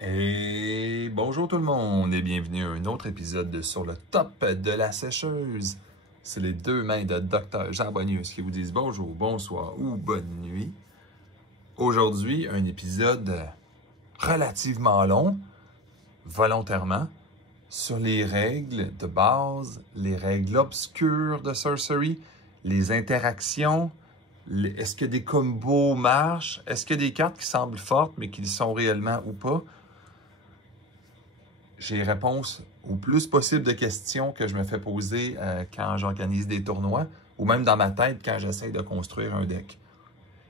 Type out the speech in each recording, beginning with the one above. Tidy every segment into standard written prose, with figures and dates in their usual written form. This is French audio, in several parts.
Et bonjour tout le monde et bienvenue à un autre épisode de Sur le top de la sécheuse. C'est les deux mains de Dr. Jean Bonnius qui vous disent bonjour, bonsoir ou bonne nuit. Aujourd'hui, un épisode relativement long, volontairement, sur les règles de base, les règles obscures de Sorcery, les interactions, est-ce que des combos marchent, est-ce que des cartes qui semblent fortes mais qui le sont réellement ou pas. J'ai réponse au plus possible de questions que je me fais poser quand j'organise des tournois ou même dans ma tête quand j'essaie de construire un deck.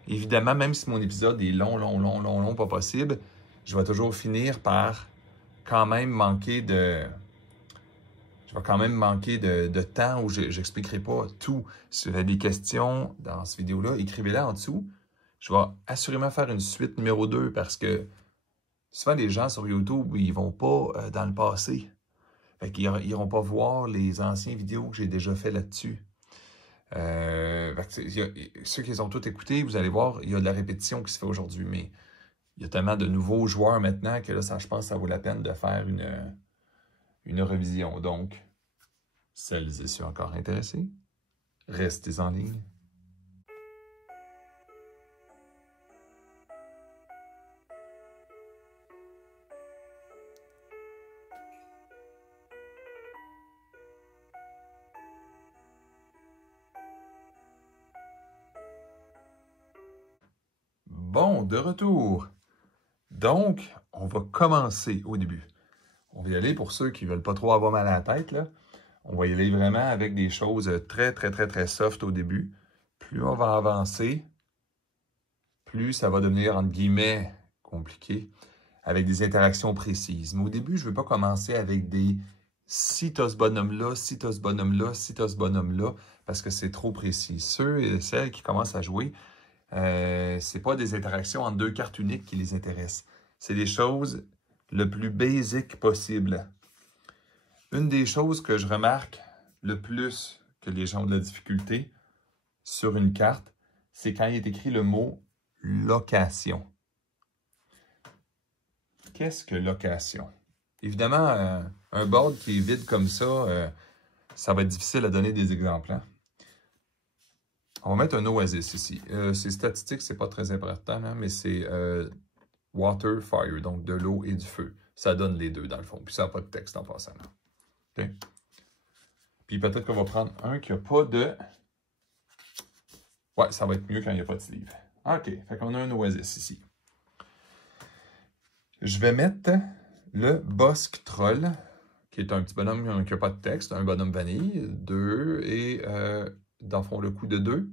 Évidemment, même si mon épisode est long, pas possible, je vais toujours finir par quand même manquer de... Je vais quand même manquer de temps où je n'expliquerai pas tout. Si vous avez des questions dans cette vidéo-là, écrivez-les en dessous. Je vais assurément faire une suite numéro 2 parce que souvent, les gens sur YouTube, ils vont pas dans le passé. Fait qu'ils n'iront pas voir les anciennes vidéos que j'ai déjà fait là-dessus. Ceux qui les ont tous écoutés, vous allez voir, il y a de la répétition qui se fait aujourd'hui, mais il y a tellement de nouveaux joueurs maintenant que là, je pense que ça vaut la peine de faire une revision. Donc, celles et ceux encore intéressés, restez en ligne. Bon, de retour. Donc, on va commencer au début. On va y aller pour ceux qui ne veulent pas trop avoir mal à la tête, là. On va y aller vraiment avec des choses très soft au début. Plus on va avancer, plus ça va devenir, entre guillemets, compliqué, avec des interactions précises. Mais au début, je ne veux pas commencer avec des « si tu as ce bonhomme-là, si tu as ce bonhomme-là, si tu as ce bonhomme-là », parce que c'est trop précis. Ceux et celles qui commencent à jouer, c'est pas des interactions entre deux cartes uniques qui les intéressent. C'est des choses le plus basic possible. Une des choses que je remarque le plus que les gens ont de la difficulté sur une carte, c'est quand il est écrit le mot « location ». Qu'est-ce que location? Évidemment, un board qui est vide comme ça, ça va être difficile à donner des exemples. Hein? On va mettre un oasis ici. Ces statistiques, c'est pas très important, hein, mais c'est water, fire, donc de l'eau et du feu. Ça donne les deux dans le fond. Puis ça n'a pas de texte en passant. Okay? Puis peut-être qu'on va prendre un qui n'a pas de... Ouais, ça va être mieux quand il n'y a pas de sleeve. OK, fait qu'on a un oasis ici. Je vais mettre le Bosque Troll, qui est un petit bonhomme qui n'a pas de texte, un bonhomme vanille, 2, et dans le fond, le coup de 2,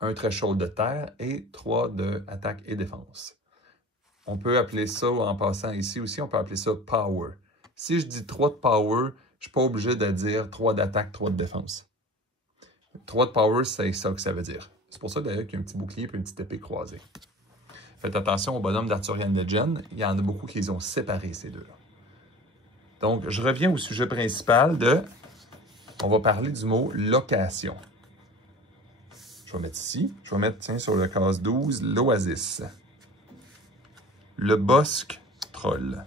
un threshold de terre et 3 d'attaque et défense. On peut appeler ça, en passant ici aussi, on peut appeler ça Power. Si je dis 3 de Power, je ne suis pas obligé de dire 3 d'attaque, 3 de défense. 3 de Power, c'est ça que ça veut dire. C'est pour ça d'ailleurs qu'il y a un petit bouclier et une petite épée croisée. Faites attention aux bonhommes d'Arthurian Legend. Il y en a beaucoup qui les ont séparés, ces deux-là. Donc, je reviens au sujet principal de... On va parler du mot « location ». Je vais mettre ici. Je vais mettre, tiens, sur le case 12, l'Oasis. Le Bosque Troll.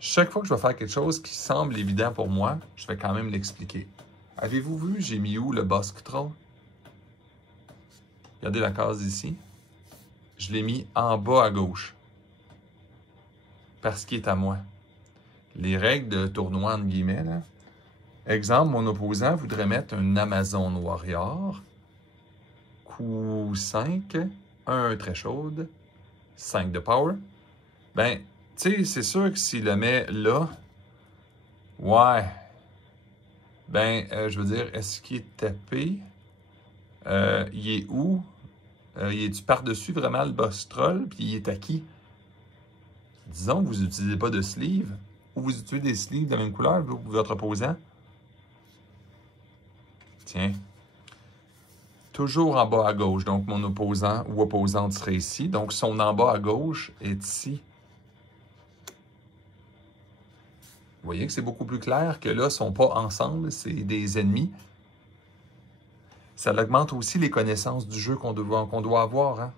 Chaque fois que je vais faire quelque chose qui semble évident pour moi, je vais quand même l'expliquer. Avez-vous vu, j'ai mis où le Bosque Troll? Regardez la case ici. Je l'ai mis en bas à gauche. Parce qu'il est à moi. Les règles de tournoi, entre guillemets, là. Exemple, mon opposant voudrait mettre un Amazon Warrior. Coup 5. 1 threshold. 5 de power. Ben, tu sais, c'est sûr que s'il le met là, ouais. Ben, je veux dire, est-ce qu'il est tapé? Il est où? Il est-tu par-dessus vraiment le boss troll? Puis il est à qui? Disons que vous n'utilisez pas de sleeve, ou vous utilisez des sleeves de la même couleur, votre opposant. Tiens. Toujours en bas à gauche. Donc, mon opposant ou opposante serait ici. Donc, son en bas à gauche est ici. Vous voyez que c'est beaucoup plus clair que là, ils ne sont pas ensemble, c'est des ennemis. Ça augmente aussi les connaissances du jeu qu'on doit avoir. Hein?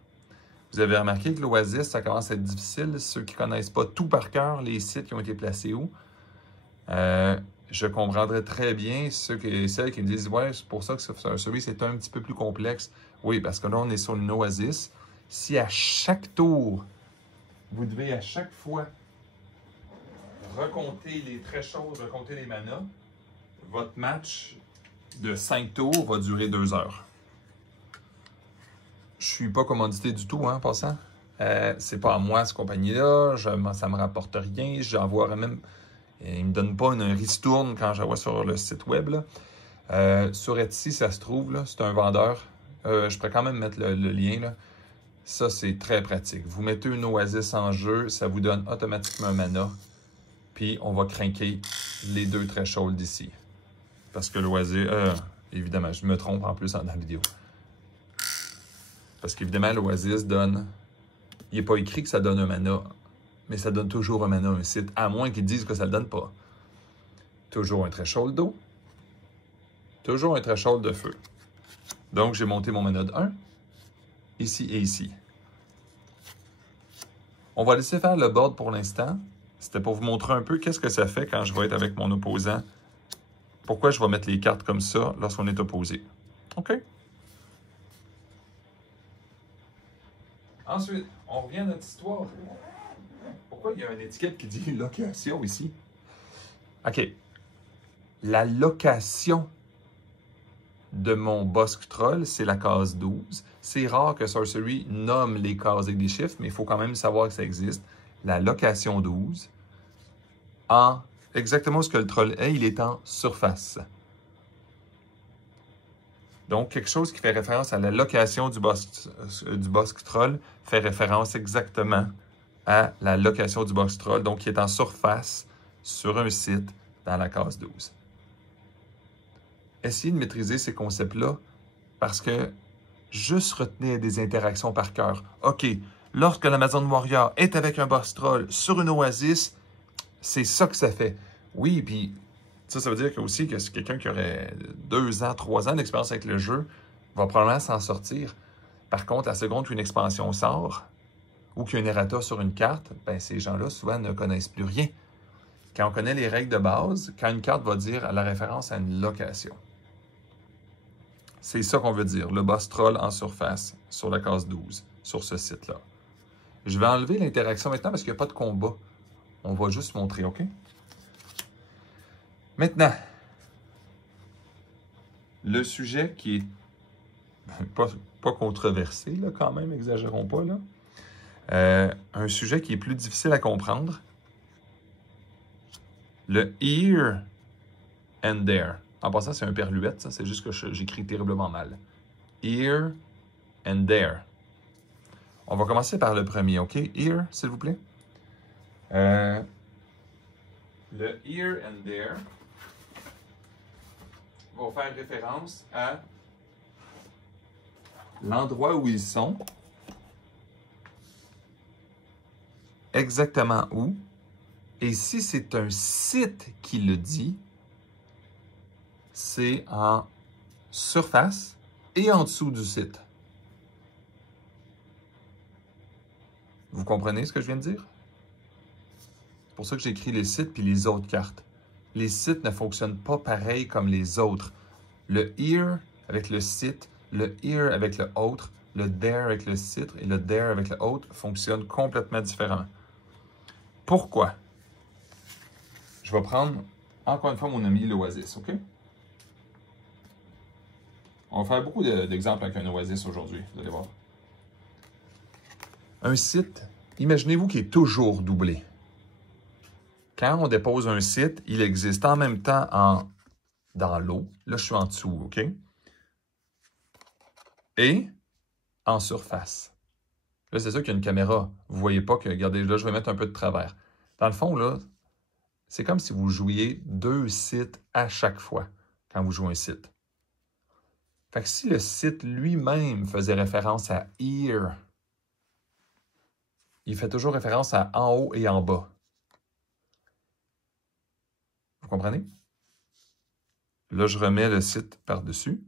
Vous avez remarqué que l'Oasis, ça commence à être difficile. Ceux qui ne connaissent pas tout par cœur, les sites qui ont été placés où. Je comprendrais très bien celles qui me disent « Ouais, c'est pour ça que celui c'est un petit peu plus complexe. » Oui, parce que là, on est sur une Oasis. Si à chaque tour, vous devez à chaque fois recompter les thresholds, recompter les manas, votre match de 5 tours va durer 2 heures. Je suis pas commandité du tout, hein, en passant. C'est pas à moi, cette compagnie-là. Ça me rapporte rien. J'envoie même... Ils me donnent pas une ristourne quand j'envoie sur le site web. Sur Etsy, ça se trouve, c'est un vendeur. Je pourrais quand même mettre le lien. Là. Ça, c'est très pratique. Vous mettez une Oasis en jeu, ça vous donne automatiquement un mana. Puis, on va craquer les 2 thresholds d'ici. Parce que l'Oasis... évidemment, je me trompe en plus dans la vidéo. Parce qu'évidemment, l'Oasis donne... Il n'est pas écrit que ça donne un mana, mais ça donne toujours un mana à un site, à moins qu'ils disent que ça ne le donne pas. Toujours un threshold d'eau. Toujours un threshold de feu. Donc, j'ai monté mon mana de 1, ici et ici. On va laisser faire le board pour l'instant. C'était pour vous montrer un peu qu'est-ce que ça fait quand je vais être avec mon opposant. Pourquoi je vais mettre les cartes comme ça lorsqu'on est opposé. OK? Ensuite, on revient à notre histoire. Pourquoi il y a une étiquette qui dit location ici? OK. La location de mon Bosque Troll, c'est la case 12. C'est rare que Sorcery nomme les cases avec des chiffres, mais il faut quand même savoir que ça existe. La location 12, exactement ce que le troll est, il est en surface. Donc, quelque chose qui fait référence à la location du Bosque Troll fait référence exactement à la location du Bosque Troll, donc qui est en surface sur un site dans la case 12. Essayez de maîtriser ces concepts-là parce que juste retenez des interactions par cœur. OK, lorsque l'Amazon Warrior est avec un Bosque Troll sur une Oasis, c'est ça que ça fait. Oui, puis ça veut dire que aussi que c'est quelqu'un qui aurait 2 ans, 3 ans d'expérience avec le jeu va probablement s'en sortir. Par contre, la seconde qu'une expansion sort ou qu'il y a une errata sur une carte, ben ces gens-là, souvent, ne connaissent plus rien. Quand on connaît les règles de base, quand une carte va dire la référence à une location. C'est ça qu'on veut dire, le Bosque Troll en surface, sur la case 12, sur ce site-là. Je vais enlever l'interaction maintenant parce qu'il n'y a pas de combat. On va juste montrer, OK? Maintenant, le sujet qui est pas controversé, là, quand même, exagérons pas, là. Un sujet qui est plus difficile à comprendre. Le here and there. En passant, c'est un perluette, ça. C'est juste que j'écris terriblement mal. Here and there. On va commencer par le premier, OK? Here, s'il vous plaît. Le here and there va faire référence à l'endroit où ils sont, exactement où, et si c'est un site qui le dit, c'est en surface et en dessous du site. Vous comprenez ce que je viens de dire? C'est pour ça que j'ai écrit les sites puis les autres cartes. Les sites ne fonctionnent pas pareil comme les autres. Le here avec le site, le here avec le autre, le there avec le site et le there avec le autre fonctionnent complètement différemment. Pourquoi? Je vais prendre encore une fois mon ami l'Oasis, OK? On va faire beaucoup d'exemples avec un Oasis aujourd'hui, vous allez voir. Un site, imaginez-vous qu'il est toujours doublé. Quand on dépose un site, il existe en même temps dans l'eau. Là, je suis en dessous, OK? Et en surface. Là, c'est sûr qu'il y a une caméra. Vous ne voyez pas que, regardez, là, je vais mettre un peu de travers. Dans le fond, là, c'est comme si vous jouiez 2 sites à chaque fois quand vous jouez un site. Fait que si le site lui-même faisait référence à here, il fait toujours référence à en haut et en bas. Vous comprenez? Là, je remets le site par-dessus.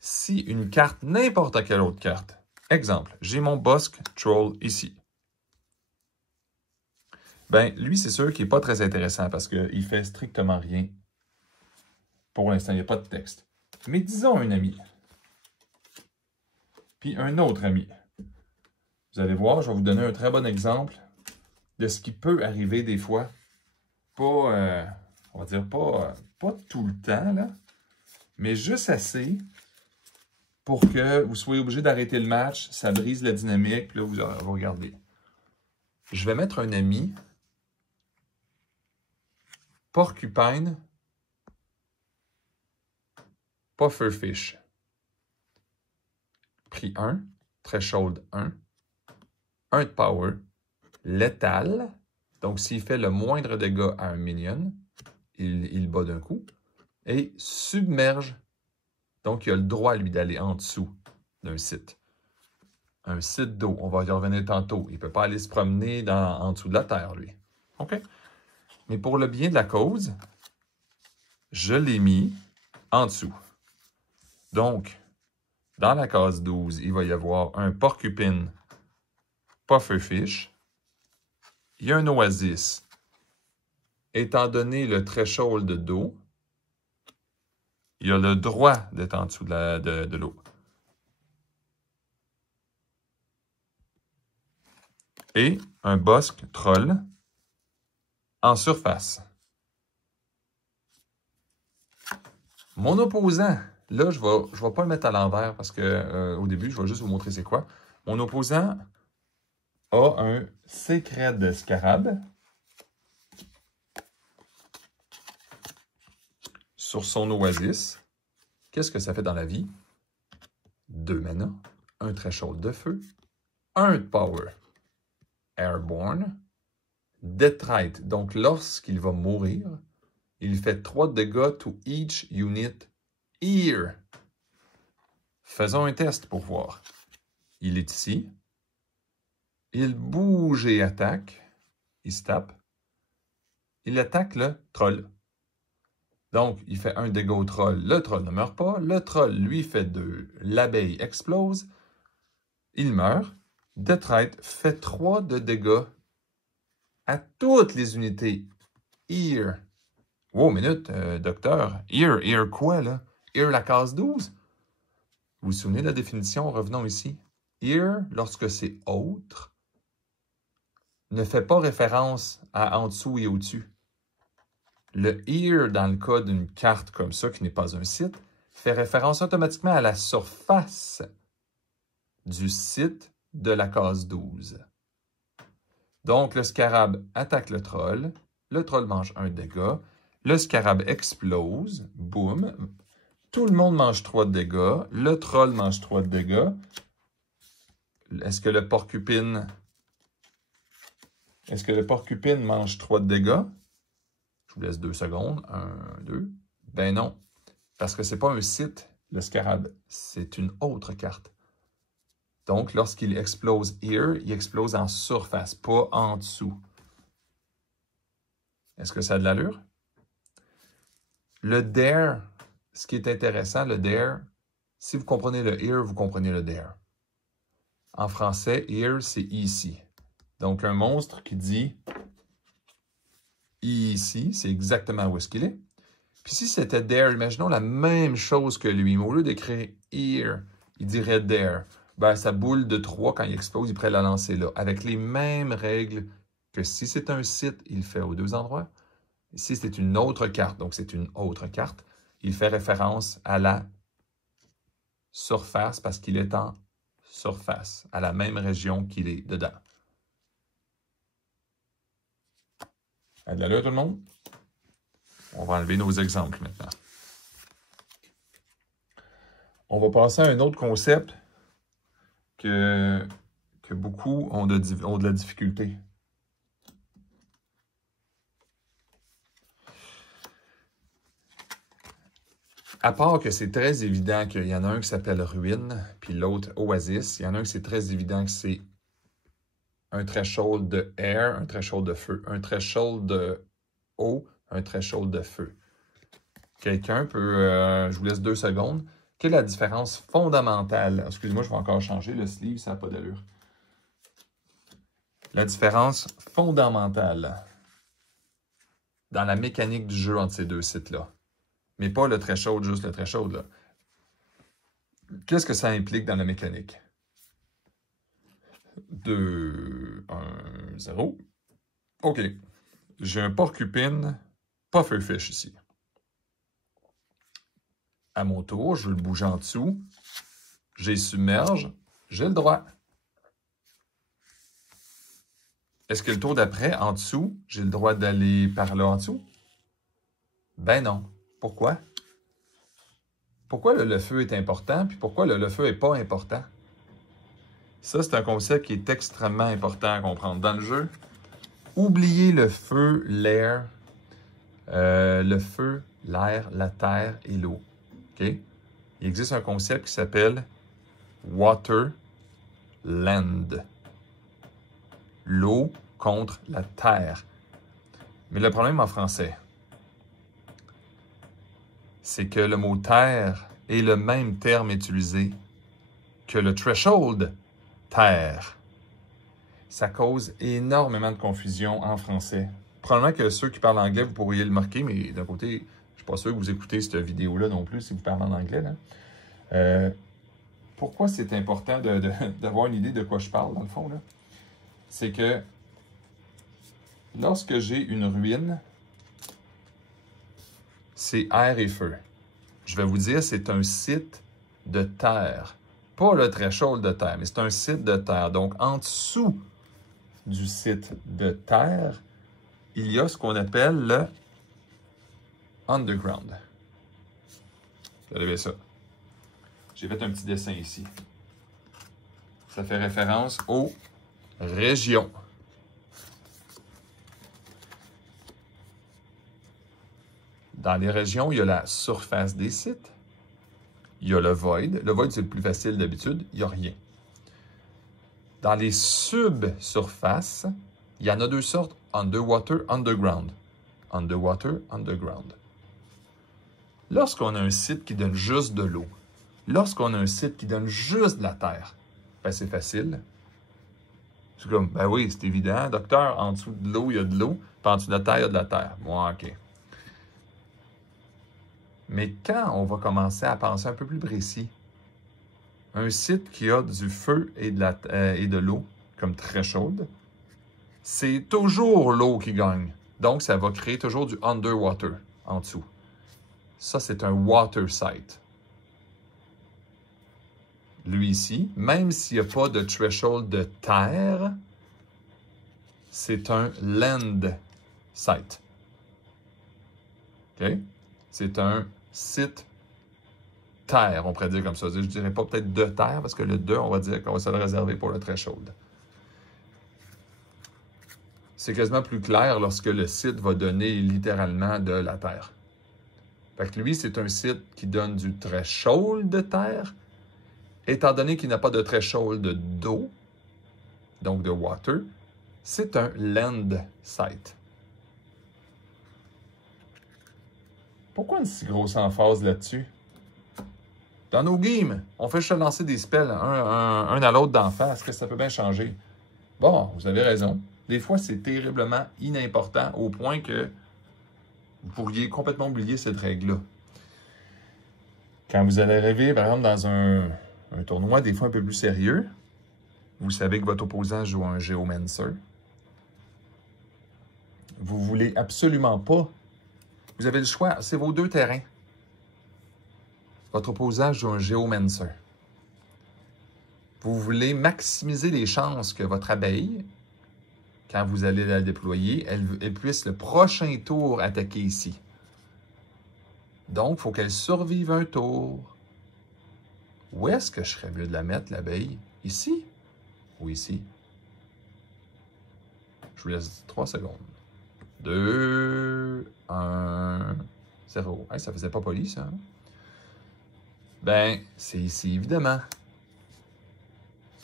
Si une carte, n'importe quelle autre carte, Exemple, j'ai mon Bossk Troll ici. Ben, lui, c'est sûr qu'il n'est pas très intéressant parce qu'il fait strictement rien. Pour l'instant, il n'y a pas de texte. Mais disons un ami. Puis un autre ami. Vous allez voir, je vais vous donner un très bon exemple de ce qui peut arriver des fois. Pas, on va dire pas tout le temps, là, mais juste assez pour que vous soyez obligé d'arrêter le match. Ça brise la dynamique. Puis là, vous regardez. Je vais mettre un ami. Porcupine. Pufferfish. Prix 1. Threshold 1. 1 de power. Létal. Donc, s'il fait le moindre dégât à un minion, il bat d'un coup. Et submerge. Donc, il a le droit, lui, d'aller en dessous d'un site. Un site d'eau. On va y revenir tantôt. Il ne peut pas aller se promener en dessous de la terre, lui. OK? Mais pour le bien de la cause, je l'ai mis en dessous. Donc, dans la case 12, il va y avoir un porcupine pufferfish. Il y a un oasis. Étant donné le threshold d'eau, il a le droit d'être en dessous de l'eau. Et un Bossk Troll en surface. Mon opposant, là, je vais pas le mettre à l'envers parce que au début, je vais juste vous montrer c'est quoi. Mon opposant a un Sacred Scarab sur son oasis. Qu'est-ce que ça fait dans la vie? 2 mana, un threshold de feu, 1 de power, airborne, detrite. Donc, lorsqu'il va mourir, il fait 3 de dégâts to each unit here. Faisons un test pour voir. Il est ici. Il bouge et attaque. Il se tape. Il attaque le troll. Donc, il fait 1 dégât au troll. Le troll ne meurt pas. Le troll, lui, fait 2. L'abeille explose. Il meurt. Detrite fait 3 de dégâts à toutes les unités. Here. Wow, minute, docteur. Here quoi, là? Here la case 12? Vous vous souvenez de la définition? Revenons ici. Here, lorsque c'est autre, ne fait pas référence à en dessous et au-dessus. Le here, dans le cas d'une carte comme ça, qui n'est pas un site, fait référence automatiquement à la surface du site de la case 12. Donc, le scarab attaque le troll mange 1 dégât, le scarab explose, boum, tout le monde mange 3 de dégâts, le troll mange 3 de dégâts. Est-ce que le porcupine mange 3 de dégâts? Je vous laisse 2 secondes. 1, 2. Ben non, parce que ce n'est pas un site, le scarab, c'est une autre carte. Donc, lorsqu'il explose here, il explose en surface, pas en dessous. Est-ce que ça a de l'allure? Le dare, ce qui est intéressant, le dare, si vous comprenez le here, vous comprenez le dare. En français, here, c'est ici. Donc, un monstre qui dit ici, c'est exactement où est-ce qu'il est. Puis si c'était there, imaginons la même chose que lui, mais au lieu d'écrire here, il dirait there. Ben, sa boule de 3, quand il explose, il pourrait la lancer là, avec les mêmes règles que si c'est un site, il fait aux 2 endroits. Si c'est une autre carte, donc c'est une autre carte, il fait référence à la surface parce qu'il est en surface, à la même région qu'il est dedans. À de l'allure, tout le monde? On va enlever nos exemples maintenant. On va passer à un autre concept que beaucoup ont de la difficulté. À part que c'est très évident qu'il y en a un qui s'appelle Ruine, puis l'autre Oasis, il y en a un qui c'est très évident que c'est un threshold de air, un threshold de feu, un threshold de eau, un threshold de feu. Quelqu'un peut, je vous laisse 2 secondes, Quelle est la différence fondamentale? Excusez-moi, je vais encore changer le sleeve, ça n'a pas d'allure. La différence fondamentale dans la mécanique du jeu entre ces deux sites-là. Mais pas le threshold, juste le threshold, là. Qu'est-ce que ça implique dans la mécanique? 2, 1, 0. OK. J'ai un porcupine pufferfish ici. À mon tour, je veux le bouger en dessous. J'ai submerge. J'ai le droit. Est-ce que le tour d'après, en dessous, j'ai le droit d'aller par là en dessous? Ben non. Pourquoi? Pourquoi le feu est important, puis pourquoi le feu n'est pas important? Ça, c'est un concept qui est extrêmement important à comprendre. Dans le jeu, oubliez le feu, l'air, la terre et l'eau. Okay? Il existe un concept qui s'appelle water, land. L'eau contre la terre. Mais le problème en français, c'est que le mot terre est le même terme utilisé que le threshold terre. Ça cause énormément de confusion en français. Probablement que ceux qui parlent anglais, vous pourriez le marquer, mais d'un côté, je ne suis pas sûr que vous écoutez cette vidéo-là non plus si vous parlez en anglais. Là. Pourquoi c'est important d'avoir une idée de quoi je parle, dans le fond? C'est que lorsque j'ai une ruine, c'est air et feu. Je vais vous dire, c'est un site de terre. Pas le threshold de terre, mais c'est un site de terre. Donc, en dessous du site de terre, il y a ce qu'on appelle le underground. Regardez ça. J'ai fait un petit dessin ici. Ça fait référence aux régions. Dans les régions, il y a la surface des sites. Il y a le void. Le void, c'est le plus facile d'habitude. Il n'y a rien. Dans les subsurfaces, il y en a deux sortes. Underwater, underground. Underwater, underground. Lorsqu'on a un site qui donne juste de l'eau, lorsqu'on a un site qui donne juste de la terre, ben c'est facile. C'est comme, ben oui, c'est évident. Docteur, en dessous de l'eau, il y a de l'eau. Puis en dessous de la terre, il y a de la terre. Bon, OK. Mais quand on va commencer à penser un peu plus précis, un site qui a du feu et de l'eau, comme threshold, c'est toujours l'eau qui gagne. Donc, ça va créer toujours du underwater en dessous. Ça, c'est un water site. Lui ici, même s'il n'y a pas de threshold de terre, c'est un land site. OK? C'est un site terre, on pourrait dire comme ça. Je ne dirais pas peut-être de terre, parce que le de, on va dire qu'on va se le réserver pour le threshold. C'est quasiment plus clair lorsque le site va donner littéralement de la terre. Fait que lui, c'est un site qui donne du threshold de terre, étant donné qu'il n'a pas de threshold d'eau, donc de water, c'est un land site. Pourquoi une si grosse emphase là-dessus? Dans nos games, on fait juste lancer des spells un à l'autre d'en face. Est-ce que ça peut bien changer? Bon, vous avez raison. Des fois, c'est terriblement inimportant au point que vous pourriez complètement oublier cette règle-là. Quand vous allez arriver, par exemple, dans un tournoi des fois un peu plus sérieux, vous savez que votre opposant joue un Geomancer. Vous ne voulez absolument pas. Vous avez le choix, c'est vos deux terrains. Votre opposant joue un Geomancer. Vous voulez maximiser les chances que votre abeille, quand vous allez la déployer, elle puisse le prochain tour attaquer ici. Donc, il faut qu'elle survive un tour. Où est-ce que je serais mieux de la mettre, l'abeille? Ici ou ici? Je vous laisse 3 secondes. 2, 1, 0. Hey, ça faisait pas poli, ça. Hein? Ben, c'est ici, évidemment.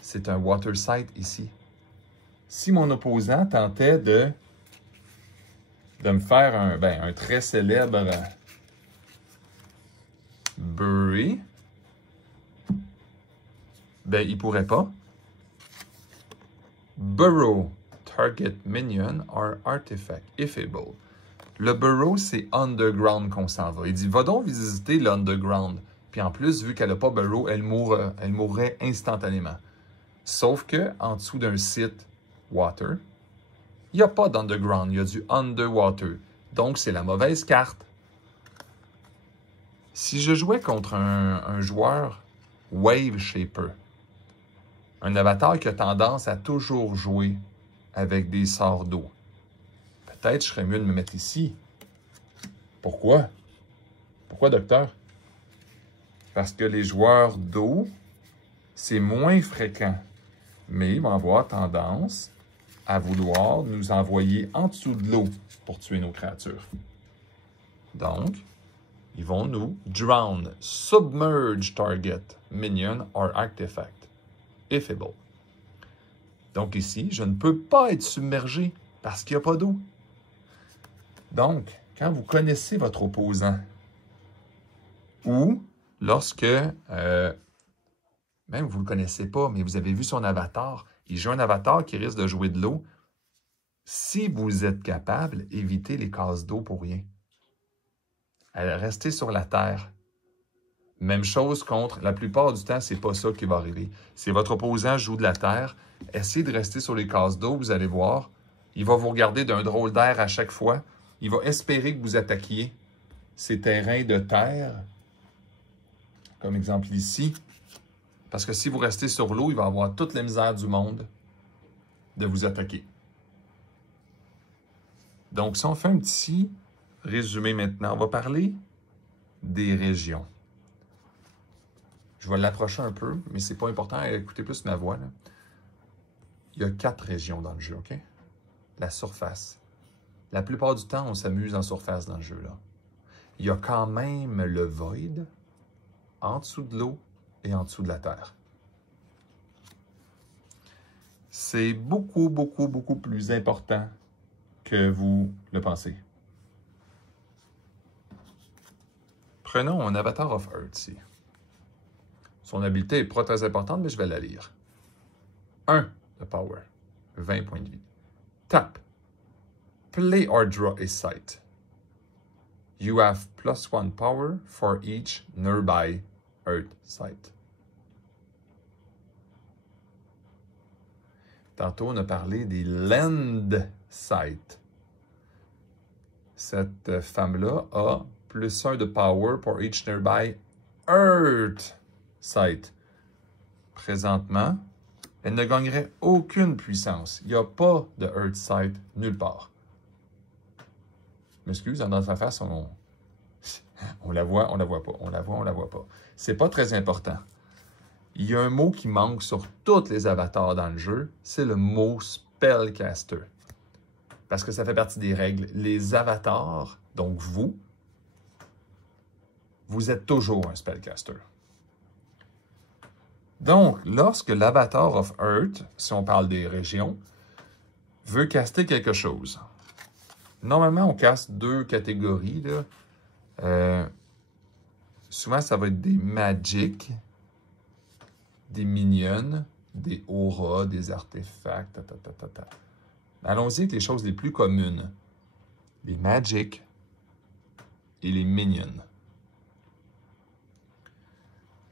C'est un water site ici. Si mon opposant tentait de me faire un très célèbre bury, Ben, il pourrait pas. Burrow, target minion or artifact, if able. Le burrow, c'est underground qu'on s'en va. Il dit, va donc visiter l'underground. Puis en plus, vu qu'elle n'a pas burrow, elle mourrait instantanément. Sauf que en dessous d'un site water, il n'y a pas d'underground, il y a du underwater. Donc, c'est la mauvaise carte. Si je jouais contre un joueur Wave Shaper, un avatar qui a tendance à toujours jouer avec des sorts d'eau, peut-être je serais mieux de me mettre ici. Pourquoi? Pourquoi, docteur? Parce que les joueurs d'eau, c'est moins fréquent, mais ils vont avoir tendance à vouloir nous envoyer en dessous de l'eau pour tuer nos créatures. Donc, ils vont nous drown, submerge target, minion or artifact, if able. Donc ici, je ne peux pas être submergé parce qu'il n'y a pas d'eau. Donc, quand vous connaissez votre opposant, ou lorsque, même vous ne le connaissez pas, mais vous avez vu son avatar, il joue un avatar qui risque de jouer de l'eau, si vous êtes capable, évitez les cases d'eau pour rien. Restez sur la terre. Même chose contre, la plupart du temps, c'est pas ça qui va arriver. Si votre opposant joue de la terre, essayez de rester sur les cases d'eau, vous allez voir. Il va vous regarder d'un drôle d'air à chaque fois. Il va espérer que vous attaquiez ces terrains de terre, comme exemple ici. Parce que si vous restez sur l'eau, il va avoir toute la misère du monde de vous attaquer. Donc, si on fait un petit résumé maintenant, on va parler des régions. Je vais l'approcher un peu, mais c'est pas important. Écoutez plus ma voix, là. Il y a 4 régions dans le jeu, OK? La surface. La plupart du temps, on s'amuse en surface dans le jeu, là. Il y a quand même le void, en dessous de l'eau et en dessous de la terre. C'est beaucoup, beaucoup, beaucoup plus important que vous le pensez. Prenons un Avatar of Earth ici. Son habileté n'est pas très importante, mais je vais la lire. 1 de power, 20 points de vie. Tap. Play or draw a site. You have +1 power for each nearby Earth site. Tantôt, on a parlé des land sites. Cette femme-là a +1 de power for each nearby Earth site. Présentement, elle ne gagnerait aucune puissance. Il n'y a pas de Earth site nulle part. Je m'excuse, dans sa face, on la voit, on la voit pas. On la voit, on la voit pas. C'est pas très important. Il y a un mot qui manque sur tous les avatars dans le jeu, c'est le mot Spellcaster. Parce que ça fait partie des règles. Les avatars, donc vous êtes toujours un Spellcaster. Donc, lorsque l'Avatar of Earth, si on parle des régions, veut caster quelque chose, normalement, on caste 2 catégories, là. Souvent, ça va être des magic, des minions, des auras, des artefacts, Allons-y avec les choses les plus communes. Les magic et les minions.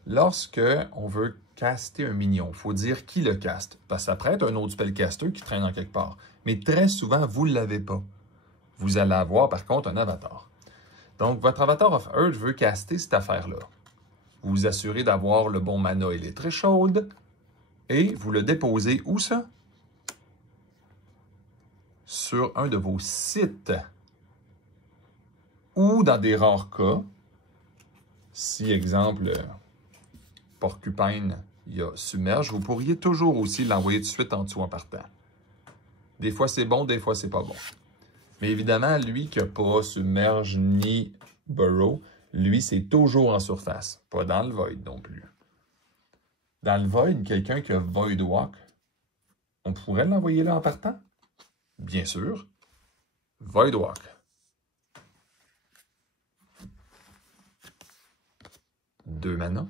Lorsque on veut caster un minion, il faut dire qui le caste. Parce que ça pourrait être un autre spellcaster qui traîne en quelque part. Mais très souvent, vous ne l'avez pas. Vous allez avoir, par contre, un avatar. Donc, votre Avatar of Earth veut caster cette affaire-là. Vous vous assurez d'avoir le bon mana et les très chaudes. Et vous le déposez où, ça? Sur un de vos sites. Ou dans des rares cas, si, exemple, Porcupine, il y a submerge, vous pourriez toujours aussi l'envoyer tout de suite en dessous en partant. Des fois, c'est bon, des fois, c'est pas bon. Mais évidemment, lui qui n'a pas submerge ni burrow, lui, c'est toujours en surface, pas dans le void non plus. Dans le void, quelqu'un qui a void walk, on pourrait l'envoyer là en partant? Bien sûr. Void walk. Deux mana,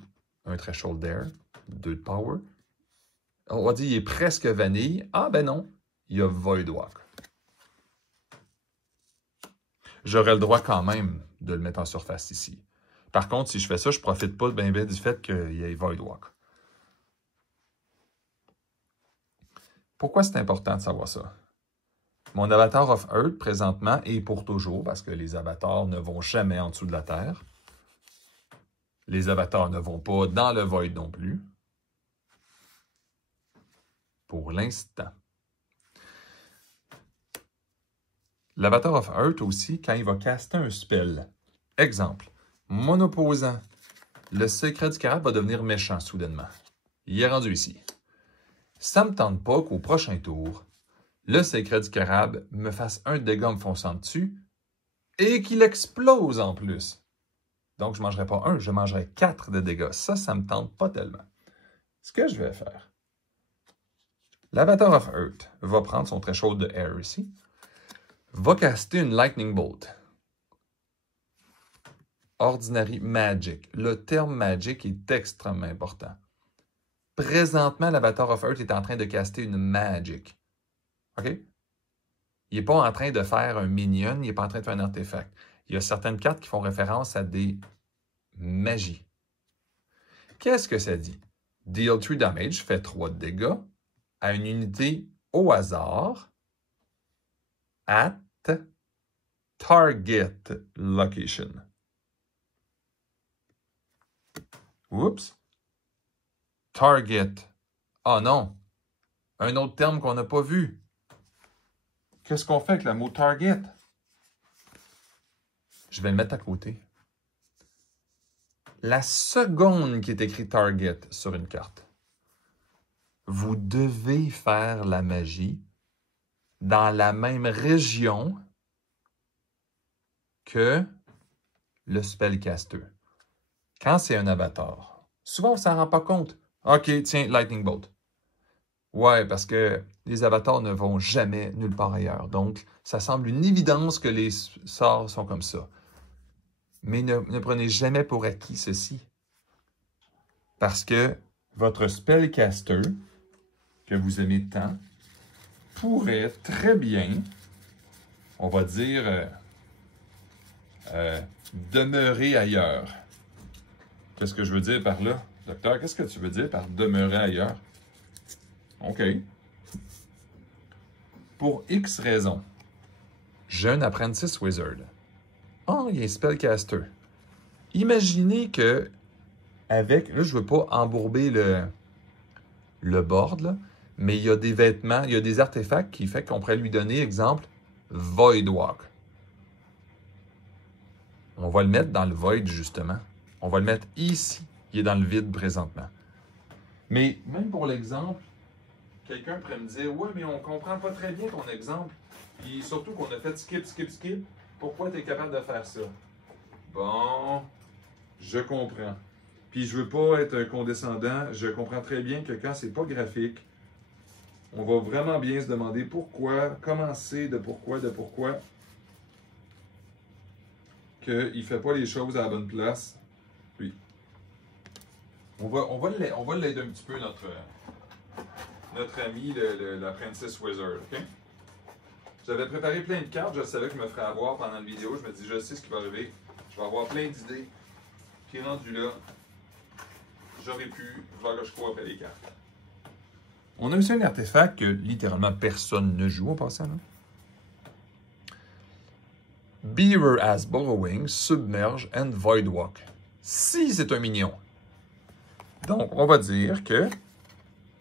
un threshold d'air, 2 de power, On va dire il est presque vanille. Ah ben non, il y a Voidwalk. J'aurais le droit quand même de le mettre en surface ici. Par contre, si je fais ça, je ne profite pas bien du fait qu'il y ait Voidwalk. Pourquoi c'est important de savoir ça? Mon avatar of Earth, présentement, et pour toujours, parce que les avatars ne vont jamais en dessous de la Terre. Les avatars ne vont pas dans le Void non plus. Pour l'instant. L'avatar of Earth aussi, quand il va caster un spell. Exemple, mon opposant, le secret du carabe va devenir méchant soudainement. Il est rendu ici. Ça ne me tente pas qu'au prochain tour, le secret du carabe me fasse un dégât me fonçant dessus et qu'il explose en plus. Donc, je ne mangerai pas un, je mangerai 4 de dégâts. Ça ne me tente pas tellement. Ce que je vais faire, l'Avatar of Earth va prendre son threshold de Air ici, va caster une Lightning Bolt. Ordinary Magic. Le terme Magic est extrêmement important. Présentement, l'Avatar of Earth est en train de caster une Magic. OK? Il n'est pas en train de faire un minion, il n'est pas en train de faire un artefact. Il y a certaines cartes qui font référence à des magies. Qu'est-ce que ça dit? Deal 3 damage, fait 3 de dégâts à une unité au hasard at target location. Oups. Target. Ah non. Un autre terme qu'on n'a pas vu. Qu'est-ce qu'on fait avec le mot target? Je vais le mettre à côté. La seconde qui est écrit target sur une carte, vous devez faire la magie dans la même région que le spellcaster. Quand c'est un avatar, souvent on ne s'en rend pas compte. OK, tiens, Lightning Bolt. Ouais, parce que les avatars ne vont jamais nulle part ailleurs. Donc, ça semble une évidence que les sorts sont comme ça. Mais ne prenez jamais pour acquis ceci. Parce que votre spellcaster, que vous aimez tant, pourrait très bien, on va dire, demeurer ailleurs. Qu'est-ce que je veux dire par là? Docteur, qu'est-ce que tu veux dire par demeurer ailleurs? OK. Pour X raisons, j'ai un apprentice wizard. Oh, il y a un spellcaster. Imaginez que, avec, là, je ne veux pas embourber le board, là, mais il y a des vêtements, il y a des artefacts qui font qu'on pourrait lui donner, exemple, Voidwalk. On va le mettre dans le Void, justement. On va le mettre ici. Il est dans le vide présentement. Mais même pour l'exemple, quelqu'un pourrait me dire « Ouais, mais on ne comprend pas très bien ton exemple. Puis surtout qu'on a fait skip, skip, skip. Pourquoi tu es capable de faire ça? » Bon, je comprends. Puis je veux pas être condescendant. Je comprends très bien que quand c'est pas graphique, on va vraiment bien se demander pourquoi, commencer de pourquoi, qu'il ne fait pas les choses à la bonne place. Puis, on va l'aider un petit peu, notre ami, l'apprentice wizard, OK? J'avais préparé plein de cartes, je savais que je me ferais avoir pendant la vidéo. Je me dis, je sais ce qui va arriver. Je vais avoir plein d'idées. Puis rendu là, j'aurais pu voir que je cours après les cartes. On a aussi un artefact que littéralement personne ne joue en passant. Là. Beaver as Burrowing, Submerge and Voidwalk. Si c'est un minion. Donc, on va dire que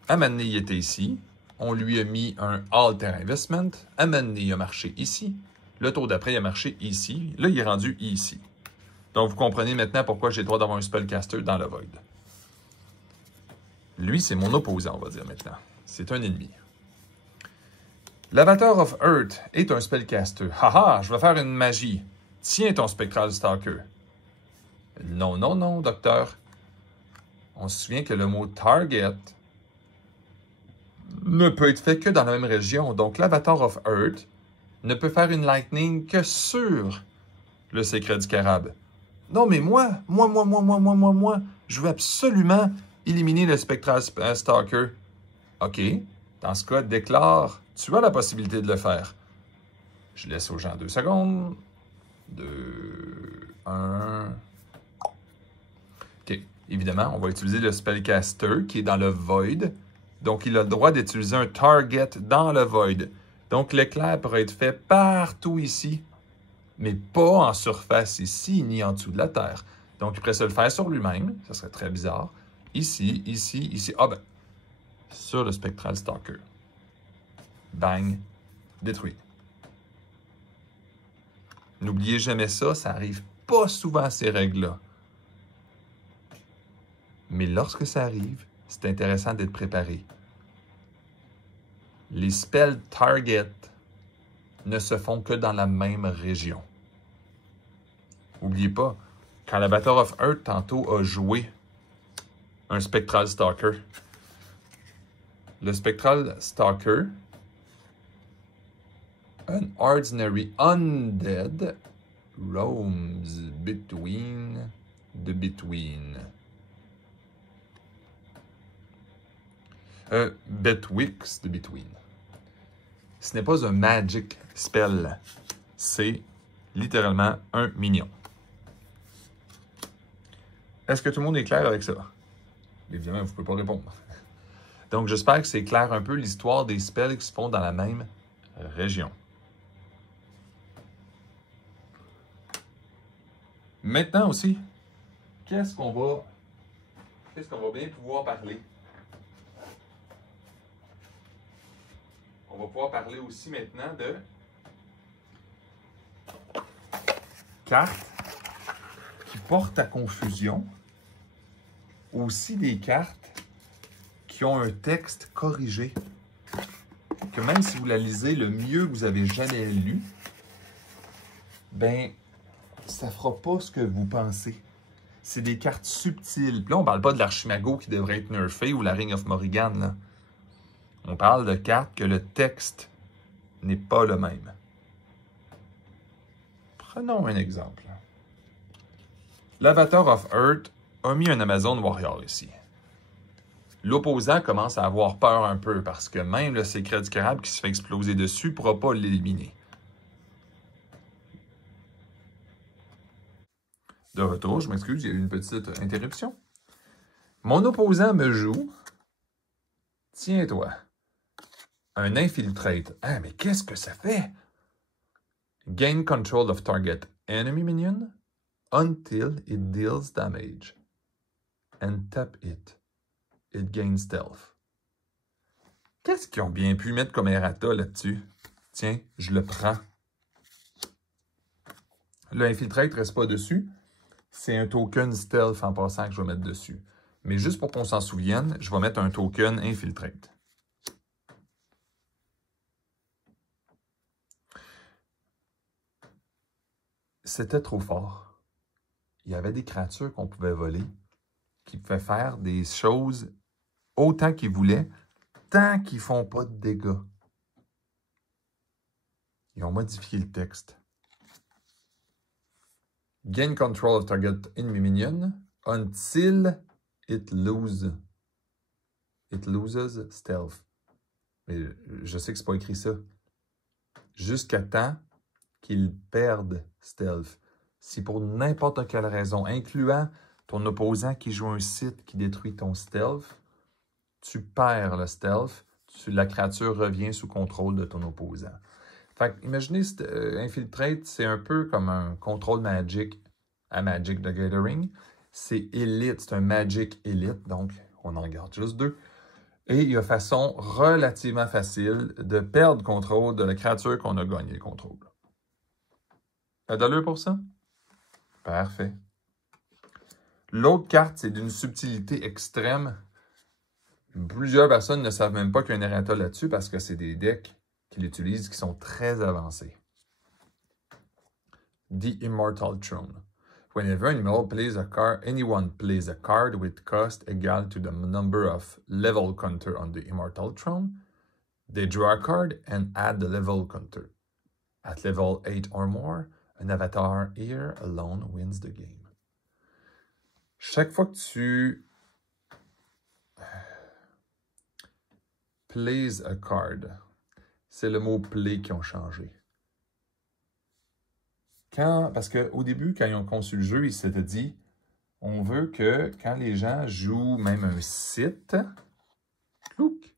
à Manny, il était ici. On lui a mis un Alter Investment. À Manny, il a marché ici. Le tour d'après, il a marché ici. Là, il est rendu ici. Donc, vous comprenez maintenant pourquoi j'ai le droit d'avoir un Spellcaster dans le Void. Lui, c'est mon opposant, on va dire maintenant. C'est un ennemi. L'Avatar of Earth est un Spellcaster. Haha, je vais faire une magie. Tiens ton Spectral Stalker. Non, non, non, docteur. On se souvient que le mot Target ne peut être fait que dans la même région. Donc, l'Avatar of Earth ne peut faire une Lightning que sur le secret du carabe. Non, mais moi, je veux absolument éliminer le Spectral Stalker. OK. Dans ce cas, déclare, tu as la possibilité de le faire. Je laisse aux gens 2 secondes. 2, 1. OK. Évidemment, on va utiliser le spellcaster qui est dans le void. Donc, il a le droit d'utiliser un target dans le void. Donc, l'éclair pourrait être fait partout ici, mais pas en surface ici, ni en dessous de la terre. Donc, il pourrait se le faire sur lui-même. Ça serait très bizarre. Ici, ici, ici. Ah ben, sur le Spectral Stalker. Bang. Détruit. N'oubliez jamais ça, ça arrive pas souvent ces règles-là. Mais lorsque ça arrive, c'est intéressant d'être préparé. Les spells target ne se font que dans la même région. N'oubliez pas, quand la Battle of Earth tantôt a joué un Spectral Stalker, le Spectral Stalker, an ordinary undead, roams between the between. Betwixt the between. Ce n'est pas un magic spell. C'est littéralement un minion. Est-ce que tout le monde est clair avec ça? Évidemment, vous ne pouvez pas répondre. Donc, j'espère que c'est clair un peu l'histoire des spells qui se font dans la même région. Maintenant aussi, qu'est-ce qu'on va bien pouvoir parler? On va pouvoir parler aussi maintenant de cartes qui portent à confusion. Aussi des cartes qui ont un texte corrigé. Que même si vous la lisez le mieux que vous avez jamais lu, ben, ça fera pas ce que vous pensez. C'est des cartes subtiles. Puis là, on parle pas de l'Archimago qui devrait être nerfé ou la Ring of Morrigan, là. On parle de cartes que le texte n'est pas le même. Prenons un exemple. L'Avatar of Earth a mis un Amazon Warrior ici. L'opposant commence à avoir peur un peu parce que même le Secret du Carabe qui se fait exploser dessus ne pourra pas l'éliminer. De retour, je m'excuse, il y a eu une petite interruption. Mon opposant me joue. Tiens-toi. Un infiltrate. Ah, mais qu'est-ce que ça fait? Gain control of target enemy minion until it deals damage. And tap it. It gains stealth. Qu'est-ce qu'ils ont bien pu mettre comme errata là-dessus? Tiens, je le prends. Le infiltrate ne reste pas dessus. C'est un token stealth en passant que je vais mettre dessus. Mais juste pour qu'on s'en souvienne, je vais mettre un token infiltrate. C'était trop fort. Il y avait des créatures qu'on pouvait voler, qui pouvaient faire des choses autant qu'ils voulaient, tant qu'ils ne font pas de dégâts. Ils ont modifié le texte. Gain control of target enemy minion until it loses stealth. Mais je sais que c'est pas écrit ça. Jusqu'à temps qu'ils perdent stealth. Si pour n'importe quelle raison, incluant ton opposant qui joue un site qui détruit ton stealth, tu perds le stealth, la créature revient sous contrôle de ton opposant. Fait que, imaginez, Infiltrate, c'est un peu comme un contrôle Magic à Magic the Gathering. C'est élite, c'est un Magic élite, donc on en garde juste 2. Et il y a façon relativement facile de perdre contrôle de la créature qu'on a gagné le contrôle. Pas d'allure pour ça? Parfait. L'autre carte, c'est d'une subtilité extrême. Plusieurs personnes ne savent même pas qu'il y a un errata là-dessus parce que c'est des decks qui l'utilisent qui sont très avancés. The Immortal Throne. Whenever anyone plays a card with cost equal to the number of level counter on the Immortal Throne, they draw a card and add the level counter. At level 8 or more, an avatar here alone wins the game. Chaque fois que tu plays a card. C'est le mot play qui ont changé. Parce qu'au début, quand ils ont conçu le jeu, ils s'étaient dit, on veut que quand les gens jouent même un site, clouc,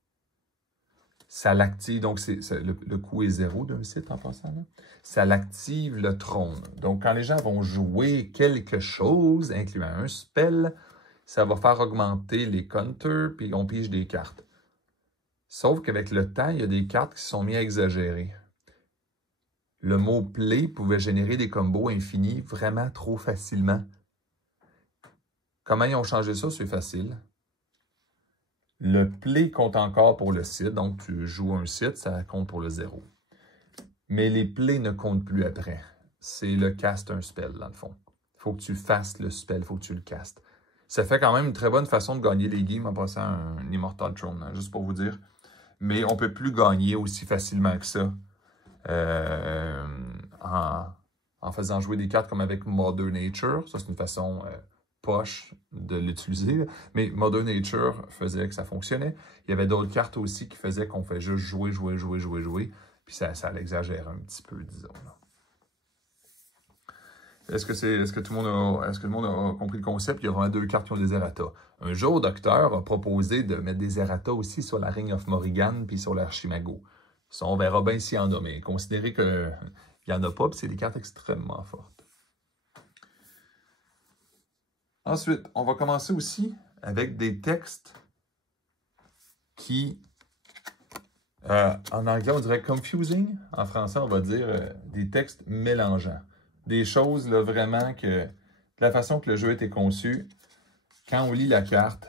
ça l'active. Donc, le coût est 0 d'un site en passant. Là. Ça l'active le trône. Donc, quand les gens vont jouer quelque chose, incluant un spell, ça va faire augmenter les counters, puis on pige des cartes. Sauf qu'avec le temps, il y a des cartes qui se sont mises à exagérer. Le mot « play » pouvait générer des combos infinis vraiment trop facilement. Comment ils ont changé ça? C'est facile. Le play compte encore pour le site, donc tu joues un site, ça compte pour le 0. Mais les plays ne comptent plus après. C'est le cast un spell, dans le fond. Il faut que tu fasses le spell, il faut que tu le castes. Ça fait quand même une très bonne façon de gagner les games en passant un Immortal Throne, hein, juste pour vous dire. Mais on ne peut plus gagner aussi facilement que ça en faisant jouer des cartes comme avec Mother Nature. Ça, c'est une façon poche de l'utiliser. Mais Mother Nature faisait que ça fonctionnait. Il y avait d'autres cartes aussi qui faisaient qu'on fait juste jouer. Puis ça l'exagère un petit peu, disons. Est-ce que tout le monde a compris le concept? Il y a vraiment 2 cartes qui ont des errata. Un jour, Docteur a proposé de mettre des errata aussi sur la Ring of Morrigan puis sur l'Archimago. Ça, on verra bien s'il y en a, mais considérez qu'il n'y en a pas, puis c'est des cartes extrêmement fortes. Ensuite, on va commencer aussi avec des textes qui, en anglais, on dirait « confusing ». En français, on va dire des textes mélangeants. Des choses, là, vraiment que, de la façon que le jeu a été conçu, quand on lit la carte,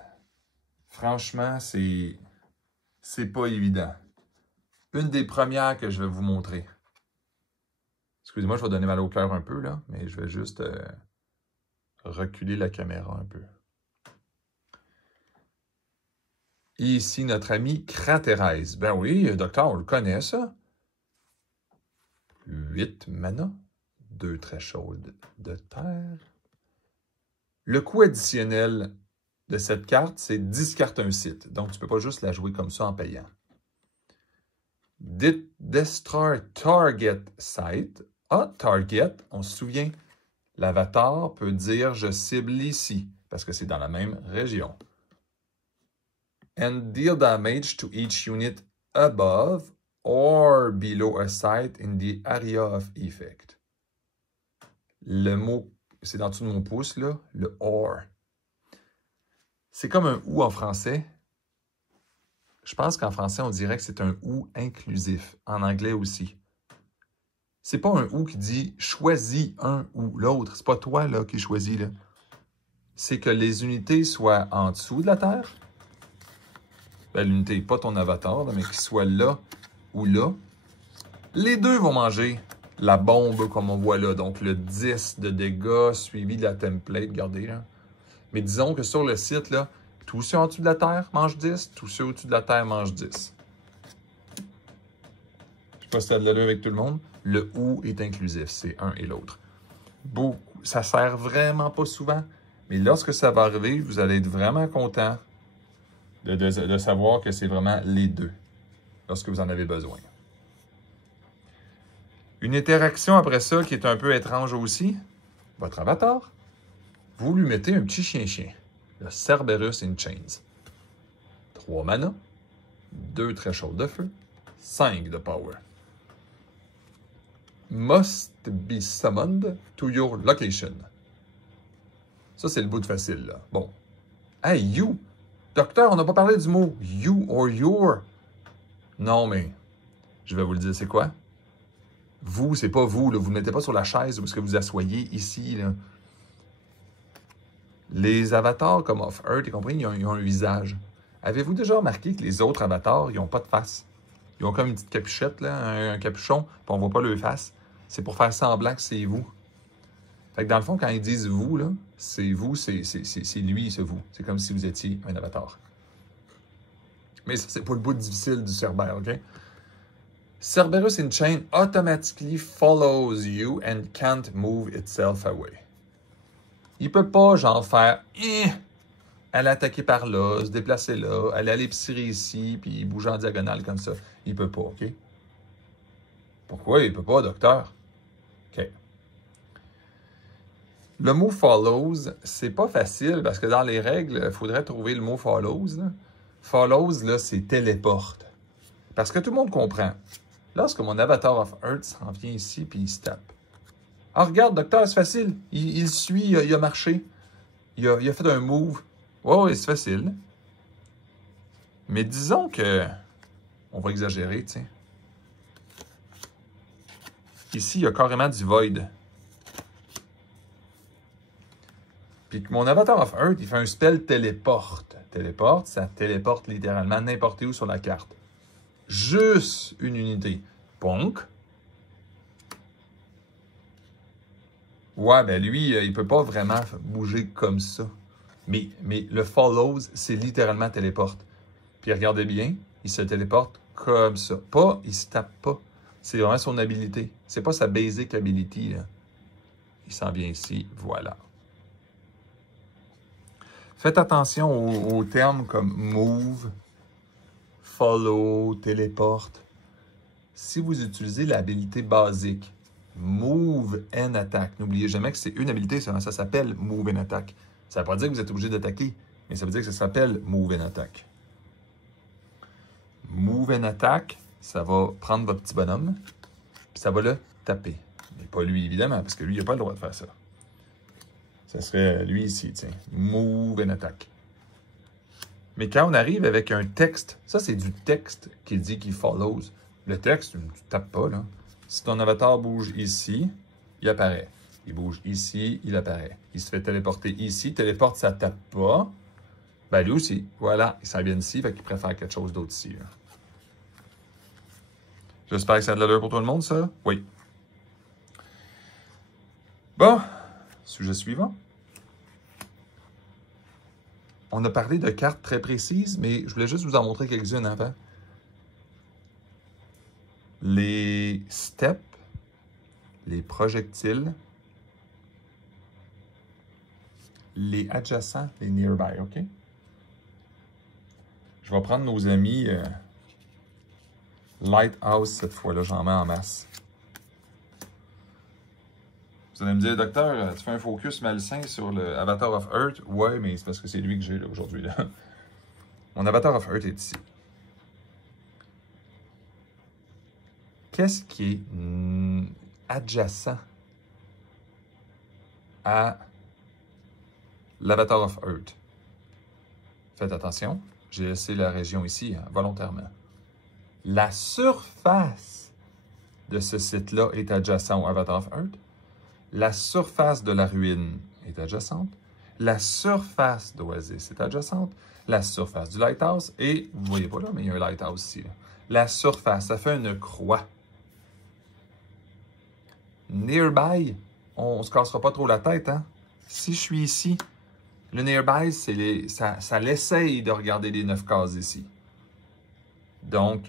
franchement, c'est pas évident. Une des premières que je vais vous montrer. Excusez-moi, je vais donner mal au cœur un peu, là, mais je vais juste reculer la caméra un peu. Et ici, notre ami Cratérès. Ben oui, Docteur, on le connaît, ça. 8 mana. 2 thresholds de terre. Le coût additionnel de cette carte, c'est 10 cartes un site. Donc, tu ne peux pas juste la jouer comme ça en payant. Destroy target site. Ah, target, on se souvient, l'avatar peut dire « je cible ici » parce que c'est dans la même région. And deal damage to each unit above or below a site in the area of effect. Le mot, c'est dans dessous de mon pouce, là, le « or ». C'est comme un « ou » en français. Je pense qu'en français, on dirait que c'est un « ou » inclusif. En anglais aussi. C'est pas un « ou » qui dit « choisis un ou l'autre ». C'est pas toi là, qui choisis. Là. C'est que les unités soient en dessous de la Terre. Ben, l'unité, pas ton avatar, là, mais qu'ils soient là ou là. Les deux vont manger la bombe comme on voit là. Donc le 10 de dégâts suivi de la template. Regardez là. Mais disons que sur le site, là, tous ceux en dessous de la Terre mangent 10, tous ceux au-dessus de la Terre mangent 10. Je ne sais pas si ça a de l'allure avec tout le monde. Le « ou » est inclusif, c'est un et l'autre. Ça ne sert vraiment pas souvent, mais lorsque ça va arriver, vous allez être vraiment content de savoir que c'est vraiment les deux, lorsque vous en avez besoin. Une interaction après ça qui est un peu étrange aussi, votre avatar, vous lui mettez un petit chien-chien. Le Cerberus in Chains. 3 mana, 2 thresholds de feu, 5 de power. Must be summoned to your location. Ça, c'est le bout de facile, là. Bon. Hey, you! Docteur, on n'a pas parlé du mot you or your. Non, mais je vais vous le dire, c'est quoi? Vous, c'est pas vous, là. Vous ne mettez pas sur la chaise où est-ce que vous asseyez ici, là. Les avatars comme Off-Earth et compagnie, ils ont un visage. Avez-vous déjà remarqué que les autres avatars, ils n'ont pas de face? Ils ont comme une petite capuchette, là, un capuchon, puis on ne voit pas leur face. C'est pour faire semblant que c'est vous. Fait que dans le fond, quand ils disent vous, là, c'est vous, c'est lui, c'est vous. C'est comme si vous étiez un avatar. Mais ça, c'est pas le bout difficile du Cerbère, OK? Cerberus in Chain automatically follows you and can't move itself away. Il peut pas, genre, faire aller attaquer par là, se déplacer là, aller à l'épicerie ici, puis bouger en diagonale comme ça. Il peut pas, OK? Pourquoi il peut pas, docteur? OK. Le mot follows, c'est pas facile parce que dans les règles, il faudrait trouver le mot follows. Là. Follows, là, c'est téléporte. Parce que tout le monde comprend. Lorsque mon avatar of Earth s'en vient ici puis il se tape. Ah, regarde, docteur, c'est facile. Il suit, il a marché. Il a fait un move. Ouais, c'est facile. Mais disons que. On va exagérer, tu sais. Ici, il y a carrément du void. Puis que mon avatar of Earth, il fait un spell téléporte. Téléporte, ça téléporte littéralement n'importe où sur la carte. Juste une unité. Ponk. Ouais, ben lui, il peut pas vraiment bouger comme ça. Mais le follows, c'est littéralement téléporte. Puis regardez bien, il se téléporte comme ça. Pas, il se tape pas. C'est vraiment son habilité. C'est pas sa basic ability, là. Il s'en vient ici, voilà. Faites attention aux termes comme move, follow, téléporte. Si vous utilisez l'habilité basique, move and attack, n'oubliez jamais que c'est une habilité, ça s'appelle move and attack. Ça ne veut pas dire que vous êtes obligé d'attaquer, mais ça veut dire que ça s'appelle move and attack. Move and attack, ça va prendre votre petit bonhomme, puis ça va le taper. Mais pas lui, évidemment, parce que lui, il n'a pas le droit de faire ça. Ça serait lui ici, tiens. Move and attack. Mais quand on arrive avec un texte, ça, c'est du texte qui dit qu'il follows. Le texte, tu ne tapes pas, là. Si ton avatar bouge ici, il apparaît. Il bouge ici, il apparaît. Il se fait téléporter ici. Téléporte, ça ne tape pas. Ben lui aussi. Voilà, il s'en vient ici, fait qu'il préfère quelque chose d'autre ici. J'espère que ça a de l'allure pour tout le monde, ça. Oui. Bon, sujet suivant. On a parlé de cartes très précises, mais je voulais juste vous en montrer quelques-unes avant. Les steps, les projectiles, les adjacents, les nearby, OK? Je vais prendre nos amis Lighthouse cette fois-là, j'en mets en masse. Vous allez me dire, docteur, tu fais un focus malsain sur le Avatar of Earth? Ouais, mais c'est parce que c'est lui que j'ai aujourd'hui. Mon Avatar of Earth est ici. Qu'est-ce qui est adjacent à l'Avatar of Earth? Faites attention, j'ai laissé la région ici volontairement. La surface de ce site-là est adjacent au Avatar of Earth. La surface de la ruine est adjacente. La surface d'Oasis est adjacente. La surface du Lighthouse. Et, vous ne voyez pas là, mais il y a un Lighthouse ici. Là. La surface, ça fait une croix. Nearby, on ne se cassera pas trop la tête. Hein? Si je suis ici, le nearby, ça l'essaye de regarder les 9 cases ici. Donc,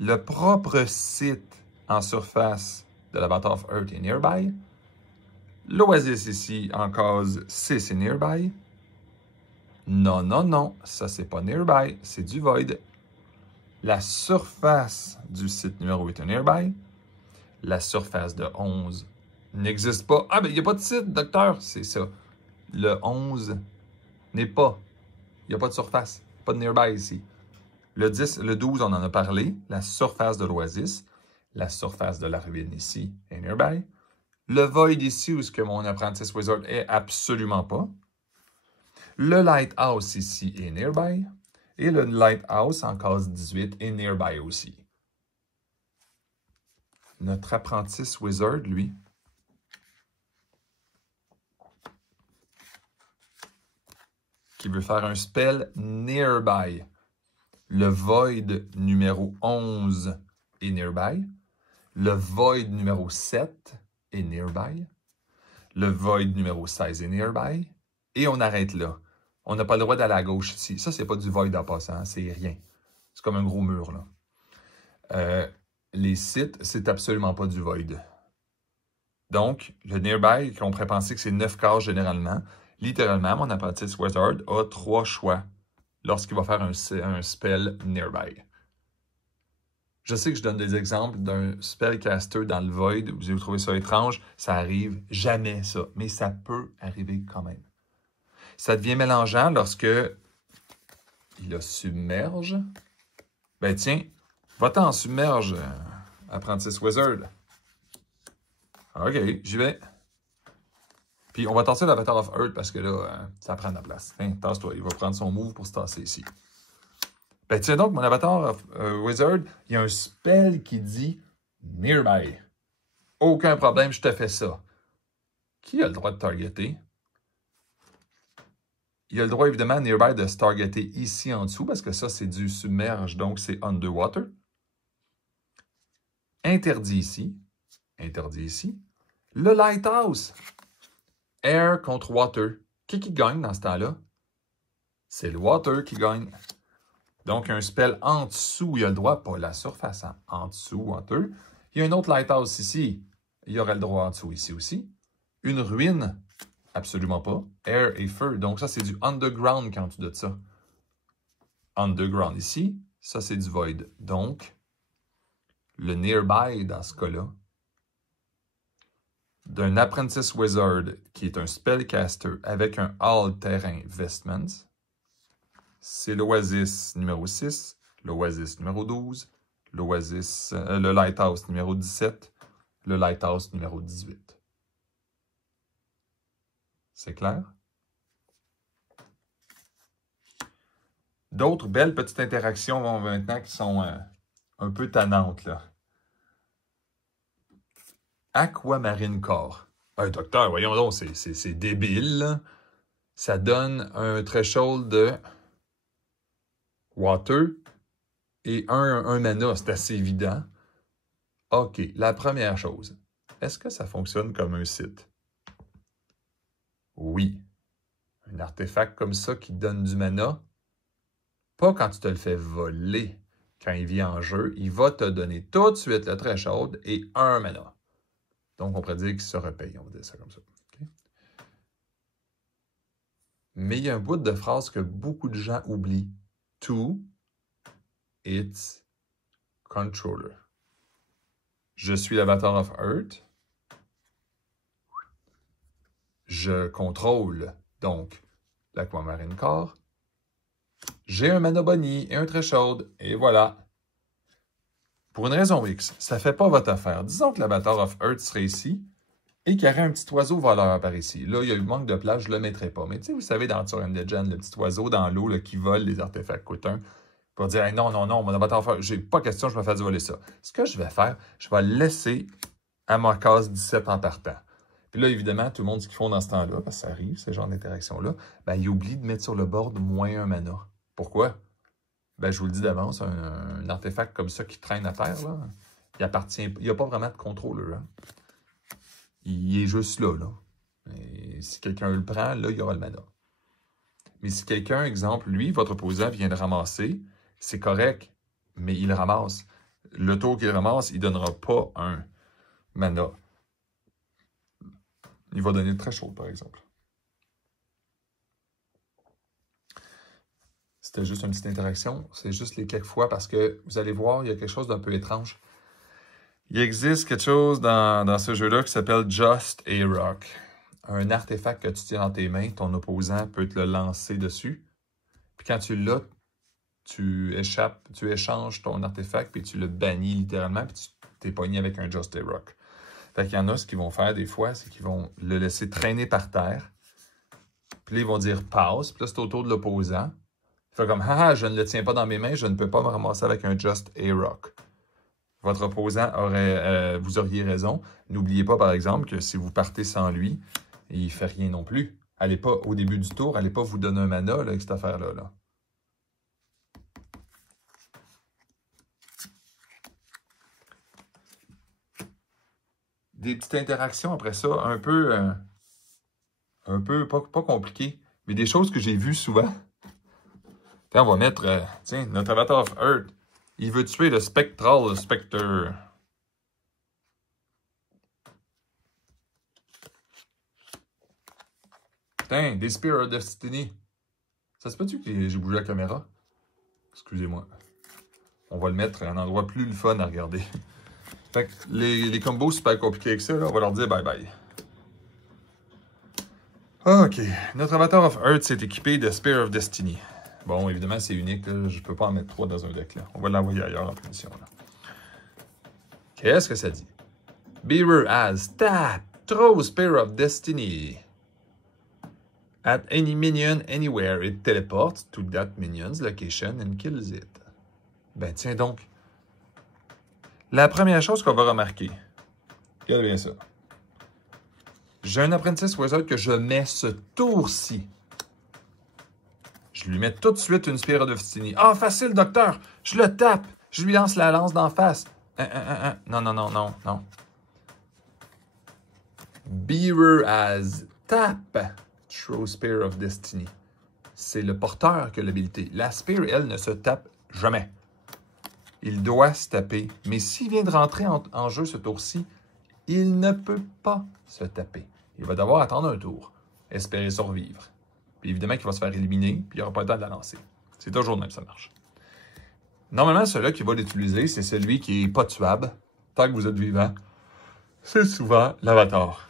le propre site en surface de l'Avatar of Earth est nearby. L'Oasis ici, en case 6 est nearby. Non, non, non, ça c'est pas nearby, c'est du void. La surface du site numéro 8 est nearby. La surface de 11 n'existe pas. Ah, ben il n'y a pas de site, docteur, c'est ça. Le 11 n'est pas. Il n'y a pas de surface, pas de nearby ici. Le 10, le 12, on en a parlé. La surface de l'Oasis. La surface de la ruine ici est nearby. Le void ici, où est-ce que mon apprentice wizard est absolument pas. Le lighthouse ici est nearby. Et le lighthouse en case 18 est nearby aussi. Notre apprentice wizard, lui, qui veut faire un spell nearby. Le void numéro 11 est nearby. Le void numéro 7 est nearby. Le void numéro 16 est nearby. Et on arrête là. On n'a pas le droit d'aller à gauche ici. Ça, c'est pas du void en passant, c'est rien. C'est comme un gros mur, là. Les sites, c'est absolument pas du void. Donc, le nearby, on pourrait penser que c'est 9 cases généralement, Littéralement, mon apprentice Wizard a 3 choix lorsqu'il va faire un spell Nearby. Je sais que je donne des exemples d'un spellcaster dans le Void, vous allez trouver ça étrange, ça arrive jamais ça, mais ça peut arriver quand même. Ça devient mélangeant lorsque il a submerge. Ben tiens, va-t'en submerge, apprentice Wizard. Ok, j'y vais. Puis on va tasser l'Avatar of Earth parce que là, ça prend de la place. Hein, tasse-toi, il va prendre son move pour se tasser ici. Ben tiens donc, mon Avatar of Wizard, il y a un spell qui dit Nearby. Aucun problème, je te fais ça. Qui a le droit de targeter? Il a le droit, évidemment, Nearby, de se targeter ici en dessous, parce que ça, c'est du submerge, donc c'est underwater. Interdit ici. Interdit ici. Le Lighthouse. Air contre Water. Qui gagne dans ce temps-là? C'est le Water qui gagne. Donc, un spell en dessous, il a le droit, pas la surface, hein, en dessous, Water. Il y a un autre Lighthouse ici. Il y aurait le droit en dessous ici aussi. Une ruine. Absolument pas. Air et feu. Donc, ça, c'est du underground quand tu de ça. Underground ici. Ça, c'est du void. Donc, le nearby dans ce cas-là, d'un apprentice wizard qui est un spellcaster avec un all-terrain vestments, c'est l'Oasis numéro 6, l'Oasis numéro 12, l'Oasis, le Lighthouse numéro 17, le Lighthouse numéro 18. C'est clair? D'autres belles petites interactions vont maintenant qui sont un peu tannantes, là. Aquamarine Core. Docteur, voyons donc, c'est débile, là. Ça donne un threshold de water et un mana, c'est assez évident. OK, la première chose, est-ce que ça fonctionne comme un site? Oui. Un artefact comme ça qui donne du mana, pas quand tu te le fais voler. Quand il vient en jeu, il va te donner tout de suite le threshold et un mana. Donc, on pourrait dire qu'il se repaye, on va dire ça comme ça. Okay? Mais il y a un bout de phrase que beaucoup de gens oublient. To its controller. Je suis l'Avatar of Earth. Je contrôle, donc, l'Aquamarine Core. J'ai un mana boni et un threshold, et voilà. Pour une raison X, ça ne fait pas votre affaire. Disons que l'Avatar of Earth serait ici et qu'il y aurait un petit oiseau voleur par ici. Là, il y a eu manque de place, je ne le mettrai pas. Mais tu sais, vous savez, dans Turin Legend, le petit oiseau dans l'eau qui vole les artefacts coûteux, pour dire hey, non, mon Avatar of Earth, j'ai pas question, je me fais voler ça. Ce que je vais faire, je vais le laisser à ma case 17 en partant. Puis là, évidemment, tout le monde, ce qu'ils font dans ce temps-là, parce que ça arrive, ce genre d'interaction-là, ben, ils oublient de mettre sur le board moins un mana. Pourquoi? Ben, je vous le dis d'avance, un artefact comme ça qui traîne à terre, là, il n'y a pas vraiment de contrôle. Hein. Il est juste là. Et si quelqu'un le prend, là, il y aura le mana. Mais si quelqu'un, exemple, lui, votre opposant vient de ramasser, c'est correct, mais il ramasse. Le tour qu'il ramasse, il ne donnera pas un mana. Il va donner le threshold, par exemple. C'était juste une petite interaction. C'est juste les quelques fois parce que vous allez voir, il y a quelque chose d'un peu étrange. Il existe quelque chose dans ce jeu-là qui s'appelle Just a Rock. Un artefact que tu tiens dans tes mains, ton opposant peut te le lancer dessus. Puis quand tu l'as, tu échanges ton artefact, puis tu le bannis littéralement, puis tu t'es pogné avec un Just a Rock. Fait qu'il y en a, ce qu'ils vont faire des fois, c'est qu'ils vont le laisser traîner par terre. Puis là, ils vont dire passe, puis là, c'est au tour de l'opposant. Il fait comme haha, je ne le tiens pas dans mes mains, je ne peux pas me ramasser avec un Just a Rock. Votre opposant vous auriez raison. N'oubliez pas, par exemple, que si vous partez sans lui, il ne fait rien non plus. Allez pas, au début du tour, allez pas vous donner un mana là, avec cette affaire-là. Là. Des petites interactions après ça, un peu pas compliquées, mais des choses que j'ai vues souvent. Puis on va mettre, tiens, notre Avatar of Earth. Il veut tuer le Spectral Spectre. Putain, des Spear of Destiny. Ça se peut-tu que j'ai bougé la caméra? Excusez-moi. On va le mettre à un endroit plus le fun à regarder. Fait que les combos super compliqués que ça, là, on va leur dire bye-bye. OK. Notre Avatar of Earth s'est équipé de Spear of Destiny. Bon, évidemment, c'est unique. Là. Je ne peux pas en mettre 3 dans un deck. Là. On va l'envoyer ailleurs en punition. Qu'est-ce que ça dit? Bearer has tap. Throw Spear of Destiny. At any minion anywhere, it teleports to that minion's location and kills it. Ben tiens donc. La première chose qu'on va remarquer. Regardez bien ça. J'ai un Apprentice Wizard que je mets ce tour-ci. Je lui mets tout de suite une Spear of Destiny. Ah, facile, docteur! Je le tape! Je lui lance la lance d'en face. Non, non, non, non, non. Bearer has tap. Throw Spear of Destiny. C'est le porteur qui a l'habilité. La Spear, elle, ne se tape jamais. Il doit se taper. Mais s'il vient de rentrer en jeu ce tour-ci, il ne peut pas se taper. Il va devoir attendre un tour. Espérer survivre. Puis évidemment qu'il va se faire éliminer, puis il n'aura pas le temps de la lancer. C'est toujours le même, ça marche. Normalement, celui-là qui va l'utiliser, c'est celui qui n'est pas tuable. Tant que vous êtes vivant, c'est souvent l'avatar.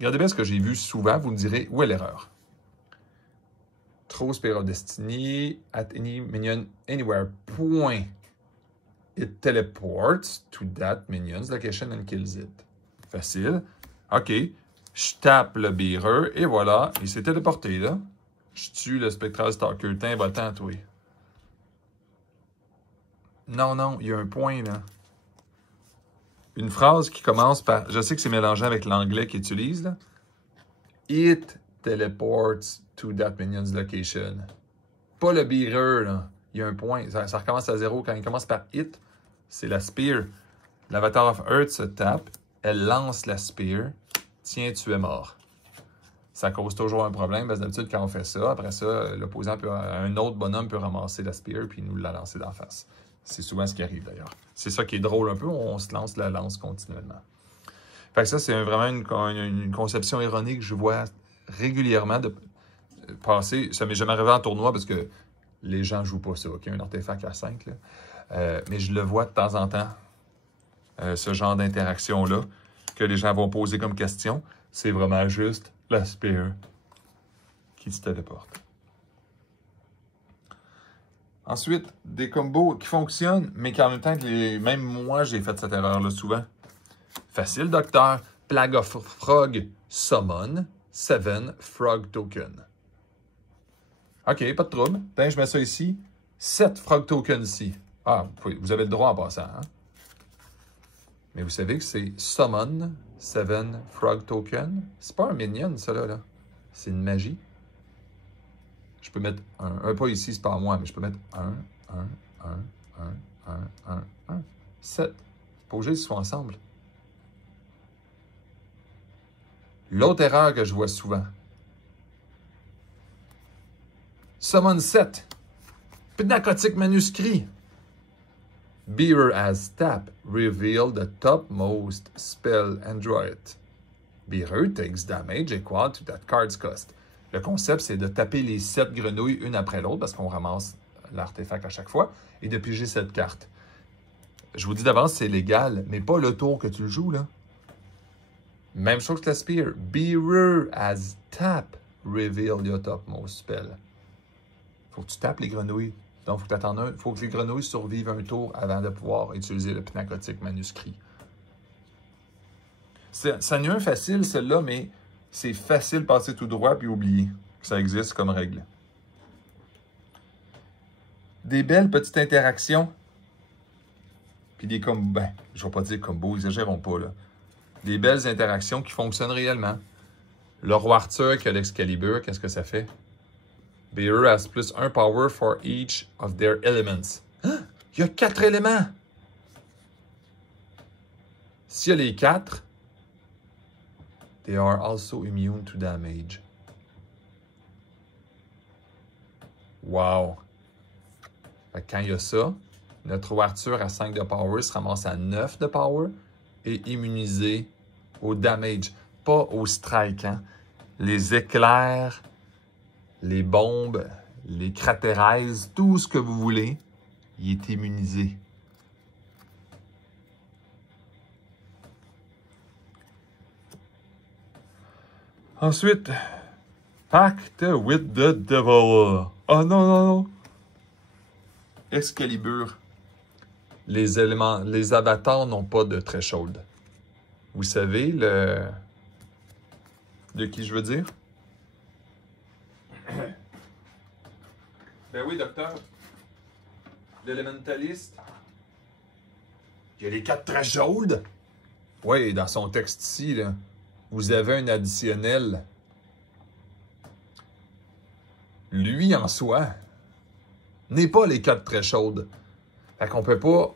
Regardez bien ce que j'ai vu souvent, vous me direz où est l'erreur. Throw Spear of Destiny at any minion anywhere. Point. It teleports to that minion's location and kills it. Facile. OK. Je tape le bearer et voilà, il s'est téléporté là. Je tue le Spectral Stalker. Tiens, va-t'en, toi. Non, non, il y a un point là. Une phrase qui commence par... Je sais que c'est mélangé avec l'anglais qu'il utilise, là. It teleports to that minion's location. Pas le bearer, là. Il y a un point. Ça recommence à 0. Quand il commence par it, c'est la spear. L'Avatar of Earth se tape. Elle lance la spear. Tiens, tu es mort. Ça cause toujours un problème, parce que d'habitude, quand on fait ça, après ça, l'opposant peut... Un autre bonhomme peut ramasser la spear puis nous la lancer d'en face. C'est souvent ce qui arrive d'ailleurs. C'est ça qui est drôle un peu, on se lance la lance continuellement. Fait que ça, c'est vraiment une conception ironique que je vois régulièrement de passer. Ça m'est jamais arrivé en tournoi parce que les gens ne jouent pas ça, OK? Un artefact à 5, là. Mais je le vois de temps en temps, ce genre d'interaction-là, que les gens vont poser comme question. C'est vraiment juste la spear qui se téléporte. Ensuite, des combos qui fonctionnent, mais qu'en même temps, même moi, j'ai fait cette erreur-là souvent. Facile, docteur. Plague of Frog, Summon, 7 Frog Token. OK, pas de trouble. Tiens, je mets ça ici. 7 Frog Token ici. Ah, vous avez le droit en passant. Hein? Mais vous savez que c'est Summon, 7 Frog Token. C'est pas un minion, ça, là. C'est une magie. Je peux mettre un pas ici, c'est pas à moi, mais je peux mettre 7. Pas obligé qu'ils soient ensemble. L'autre erreur que je vois souvent. Summon 7. Pnacotic manuscrit. Bearer has tap. Reveal the topmost spell and draw it. Bearer takes damage equal to that card's cost. Le concept, c'est de taper les 7 grenouilles une après l'autre parce qu'on ramasse l'artefact à chaque fois et de piger cette carte. Je vous dis d'avance, c'est légal, mais pas le tour que tu le joues, là. Même chose que la spear. Bearer has tap. Reveal your topmost spell. Faut que tu tapes les grenouilles. Donc, faut que tu attendes un. Faut que les grenouilles survivent un tour avant de pouvoir utiliser le pnacotique manuscrit. Ça n'est un facile, celle-là, mais c'est facile de passer tout droit puis oublier que ça existe comme règle. Des belles petites interactions. Puis des combos. Ben, je ne vais pas dire combos, exagérons pas, là. Des belles interactions qui fonctionnent réellement. Le roi Arthur qui a l'Excalibur, qu'est-ce que ça fait? Bearer has plus 1 power for each of their elements. Hein? Il y a 4 éléments! S'il y a les 4, they are also immune to damage. Wow! Fait que quand il y a ça, notre roi Arthur à 5 de power se ramasse à 9 de power et immunisé au damage, pas au strike. Hein? les éclairs, les bombes, les cratéraises, tout ce que vous voulez, il est immunisé. Ensuite, Pact with the Devil. Oh non, non, non. Excalibur. Les éléments, les avatars n'ont pas de threshold. Vous savez de qui je veux dire? Ben oui, docteur. L'élémentaliste. Il y a les 4 thresholds. Oui, dans son texte ici, là, vous avez un additionnel. Lui, en soi, n'est pas les 4 thresholds. Fait qu'on peut pas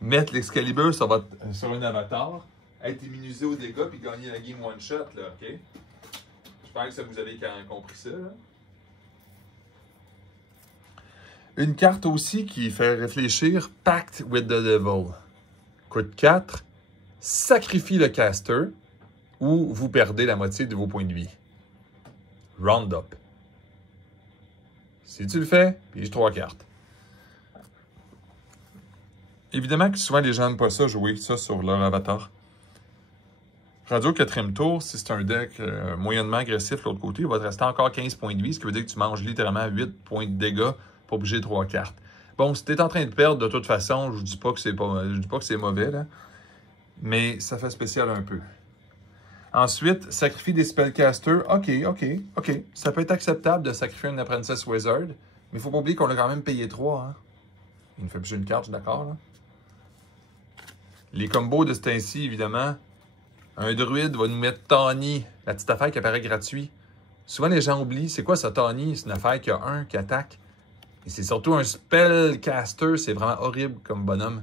mettre l'Excalibur sur un avatar, être immunisé aux dégâts puis gagner la game one shot, là, OK? J'espère que ça vous avez compris ça, là. Une carte aussi qui fait réfléchir, Pact with the Devil. Coûte 4, sacrifie le caster ou vous perdez la moitié de vos points de vie. Roundup. Si tu le fais, pige 3 cartes. Évidemment que souvent les gens n'aiment pas ça, jouer ça sur leur avatar. Radio 4e tour, si c'est un deck moyennement agressif de l'autre côté, il va te rester encore 15 points de vie, ce qui veut dire que tu manges littéralement 8 points de dégâts pour bouger 3 cartes. Bon, si tu es en train de perdre de toute façon, je ne dis pas que c'est mauvais, là, mais ça fait spécial un peu. Ensuite, sacrifier des spellcasters. OK. Ça peut être acceptable de sacrifier un Apprentice Wizard, mais il ne faut pas oublier qu'on a quand même payé 3. Hein? Il nous fait bouger une carte, je suis d'accord. Là. Les combos de ce temps-ci, évidemment. Un druide va nous mettre Tawny, la petite affaire qui apparaît gratuit. Souvent, les gens oublient, c'est quoi ça, Tawny? C'est une affaire qui a un qui attaque. Et c'est surtout un spellcaster. C'est vraiment horrible comme bonhomme.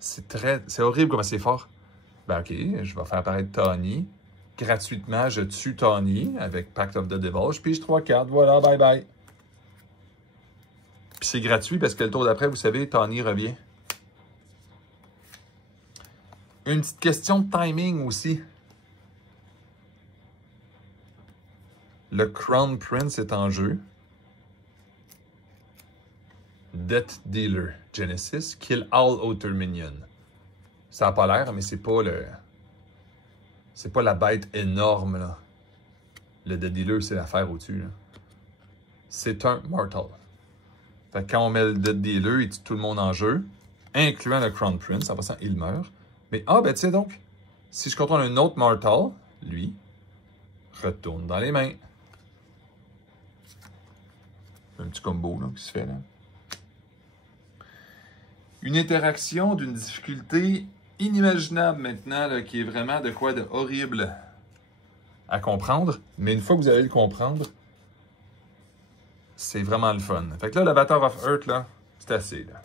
C'est horrible comme c'est fort. Ben OK, je vais faire apparaître Tawny. Gratuitement, je tue Tawny avec Pact of the Devil. Je pige 3 cartes. Voilà, bye bye. Puis c'est gratuit parce que le tour d'après, vous savez, Tawny revient. Une petite question de timing aussi. Le Crown Prince est en jeu. Death Dealer Genesis. Kill all outer minions. Ça n'a pas l'air, mais c'est pas la bête énorme, là. Le Death Dealer, c'est l'affaire au-dessus, là. C'est un Mortal. Fait que quand on met le Death Dealer, il tue tout le monde en jeu, incluant le Crown Prince. En passant, il meurt. Mais, ben tu sais donc, si je contrôle un autre Mortal, lui, retourne dans les mains. Un petit combo, là, qui se fait, là. Une interaction d'une difficulté inimaginable maintenant, là, qui est vraiment de quoi de horrible à comprendre. Mais une fois que vous allez le comprendre, c'est vraiment le fun. Fait que là, l'Avatar of Earth, là, c'est assez, là.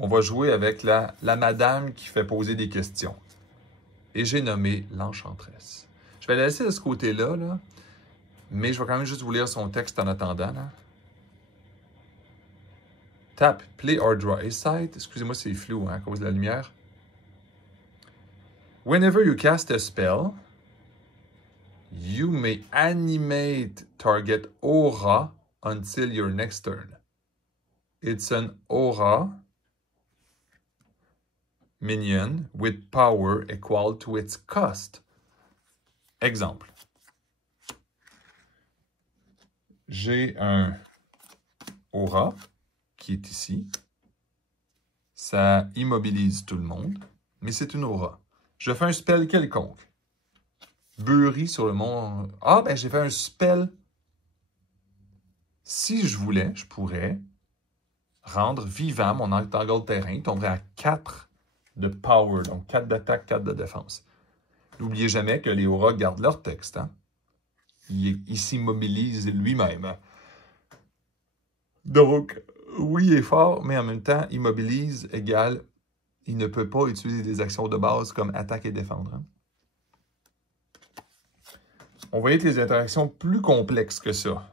On va jouer avec la madame qui fait poser des questions. Et j'ai nommé l'Enchantresse. Je vais la laisser de ce côté-là, là, mais je vais quand même juste vous lire son texte en attendant, là. Tap, play or draw a site. Excusez-moi, c'est flou hein, à cause de la lumière. Whenever you cast a spell, you may animate target aura until your next turn. It's an aura minion with power equal to its cost. Exemple. J'ai un aura qui est ici. Ça immobilise tout le monde, mais c'est une aura. Je fais un spell quelconque. Bury sur le mont... Ah, ben j'ai fait un spell. Si je voulais, je pourrais rendre vivant mon octangle terrain. Il tomberait à 4 de power, donc 4 d'attaque, 4 de défense. N'oubliez jamais que les auras gardent leur texte. Hein? Il s'immobilise lui-même. Hein? Donc, oui, il est fort, mais en même temps, immobilise égale, il ne peut pas utiliser des actions de base comme attaque et défendre. Hein? On va être les interactions plus complexes que ça.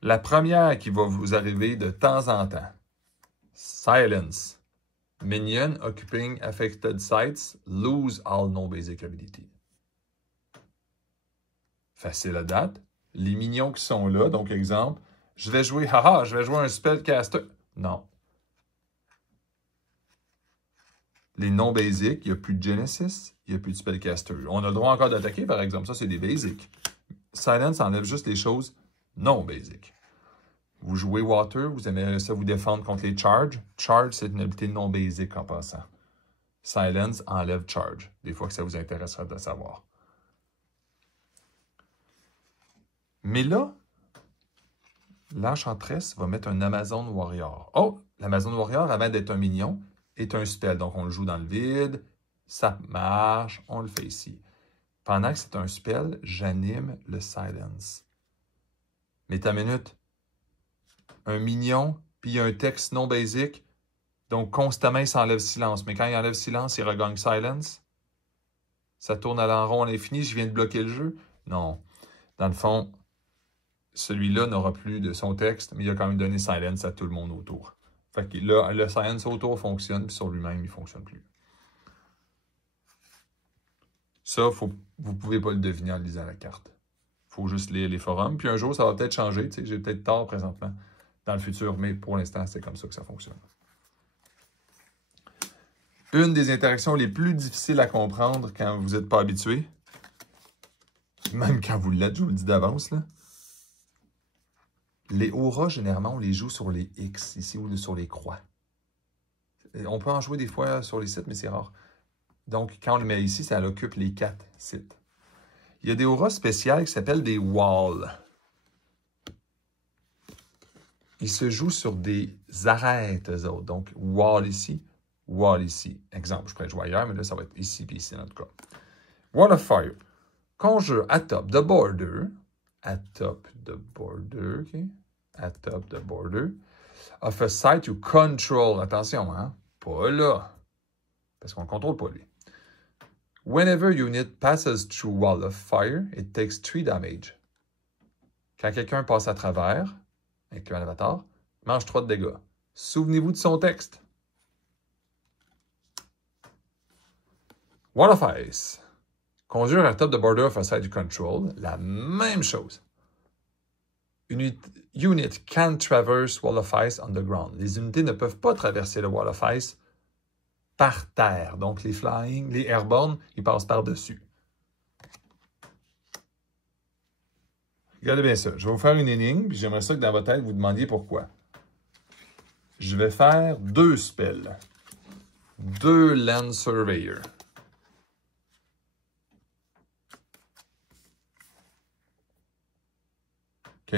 La première qui va vous arriver de temps en temps. Silence. Minion occupying affected sites lose all non-basic ability. Facile à date. Les minions qui sont là, donc exemple, je vais jouer un spellcaster. Non. Les non-basic, il n'y a plus de Genesis, il n'y a plus de spellcaster. On a le droit encore d'attaquer, par exemple. Ça, c'est des basic. Silence enlève juste les choses non basic. Vous jouez Water, vous aimez ça vous défendre contre les Charge. Charge, c'est une habilité non basic en passant. Silence enlève Charge. Des fois que ça vous intéresserait de savoir. Mais là, l'Enchantress va mettre un Amazon Warrior. Oh, l'Amazon Warrior, avant d'être un minion, est un spell. Donc, on le joue dans le vide. Ça marche. On le fait ici. Pendant que c'est un spell, j'anime le Silence. Mais ta minute, un minion, puis un texte non basic, donc constamment, il s'enlève silence. Mais quand il enlève silence, il regagne silence. Ça tourne à l'enrond à l'infini, je viens de bloquer le jeu. Non. Dans le fond, celui-là n'aura plus de son texte, mais il a quand même donné silence à tout le monde autour. Fait que là, le silence autour fonctionne, puis sur lui-même, il ne fonctionne plus. Ça, vous ne pouvez pas le deviner en lisant la carte. Il faut juste lire les forums. Puis un jour, ça va peut-être changer. J'ai peut-être tort présentement dans le futur, mais pour l'instant, c'est comme ça que ça fonctionne. Une des interactions les plus difficiles à comprendre quand vous n'êtes pas habitué, même quand vous l'êtes, je vous le dis d'avance, là. Les auras, généralement, on les joue sur les X, ici, ou sur les croix. On peut en jouer des fois sur les sites, mais c'est rare. Donc, quand on le met ici, ça occupe les 4 sites. Il y a des auras spéciales qui s'appellent des walls. Ils se jouent sur des arêtes, eux autres. Donc, wall ici, wall ici. Exemple, je pourrais jouer ailleurs, mais là, ça va être ici et ici, en tout cas. Wall of Fire. Conjure atop the border. Atop the border, OK? Atop the border. Of a site you control. Attention, hein? Pas là. Parce qu'on ne contrôle pas, lui. Whenever unit passes through wall of fire, it takes 3 damage. Quand quelqu'un passe à travers, avec un avatar, mange 3 de dégâts. Souvenez-vous de son texte. Wall of Ice. Conjure à top de border of a side you control. La même chose. Unit can't traverse wall of ice on the ground. Les unités ne peuvent pas traverser le wall of ice par terre. Donc, les flying, les airborne, ils passent par-dessus. Regardez bien ça. Je vais vous faire une énigme, puis j'aimerais ça que dans votre tête, vous demandiez pourquoi. Je vais faire 2 spells. 2 Land Surveyor. OK?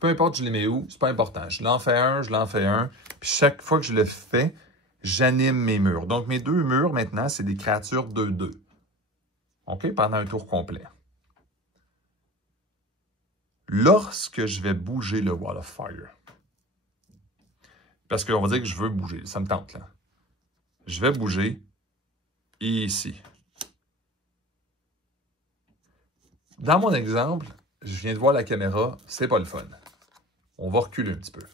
Peu importe je les mets où, c'est pas important. Je l'en fais un, puis chaque fois que je le fais, j'anime mes murs. Donc, mes 2 murs, maintenant, c'est des créatures 2-2. OK? Pendant un tour complet. Lorsque je vais bouger le Wall of Fire, parce qu'on va dire que je veux bouger, ça me tente, là. Je vais bouger ici. Dans mon exemple, je viens de voir la caméra, c'est pas le fun. On va reculer un petit peu.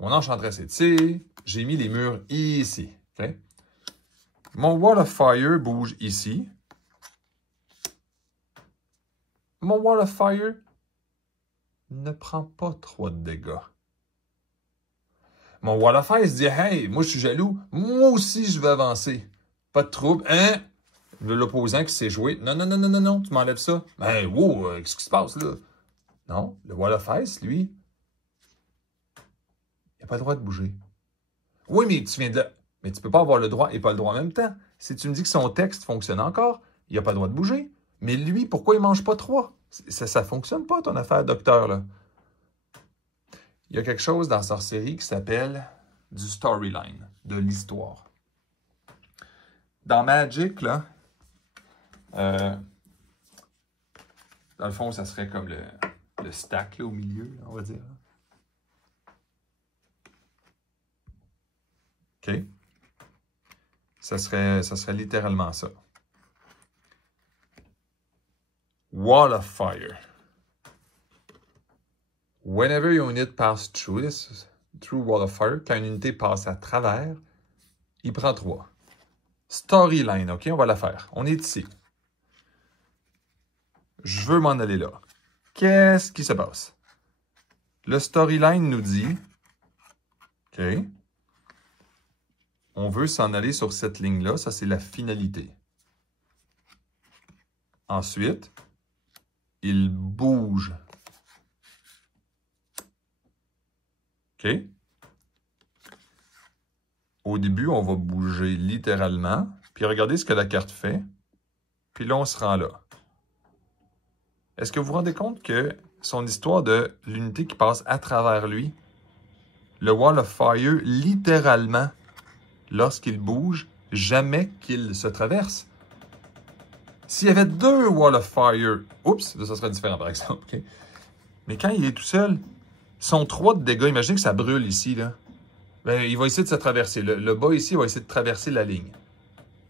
Mon Enchantress est ici. J'ai mis les murs ici. Okay? Mon Wall of Fire bouge ici. Mon Wall of Fire ne prend pas 3 de dégâts. Mon Wall of Fire se dit « Hey, moi je suis jaloux. Moi aussi je vais avancer. Pas de trouble. Hein? » L'opposant qui s'est joué. Non, non, non, non, non, non, tu m'enlèves ça. Ben, wow, qu'est-ce qui se passe là? Non, le Wall of Ice, lui, il n'a pas le droit de bouger. Oui, mais tu viens de là. Mais tu ne peux pas avoir le droit et pas le droit en même temps. Si tu me dis que son texte fonctionne encore, il n'a pas le droit de bouger. Mais lui, pourquoi il ne mange pas 3? Ça ne fonctionne pas, ton affaire, docteur, là. Il y a quelque chose dans Sorcerie qui s'appelle du storyline, de l'histoire. Dans Magic, là, dans le fond, ça serait comme le stack là, au milieu, là, on va dire. OK? Ça serait littéralement ça. Wall of Fire. Whenever your unit passes through this, through wall of fire. Quand une unité passe à travers, il prend 3. Storyline, OK? On va la faire. On est ici. Je veux m'en aller là. Qu'est-ce qui se passe? Le storyline nous dit, OK, on veut s'en aller sur cette ligne-là. Ça, c'est la finalité. Ensuite, il bouge. OK? Au début, on va bouger littéralement. Puis regardez ce que la carte fait. Puis là, on se rend là. Est-ce que vous vous rendez compte que son histoire de l'unité qui passe à travers lui, le Wall of Fire, littéralement, lorsqu'il bouge, jamais qu'il se traverse. S'il y avait 2 Wall of Fire, oups, là, ça serait différent par exemple. Okay? Mais quand il est tout seul, son 3 de dégâts, imaginez que ça brûle ici, là. Ben, il va essayer de se traverser. Le bas ici, il va essayer de traverser la ligne.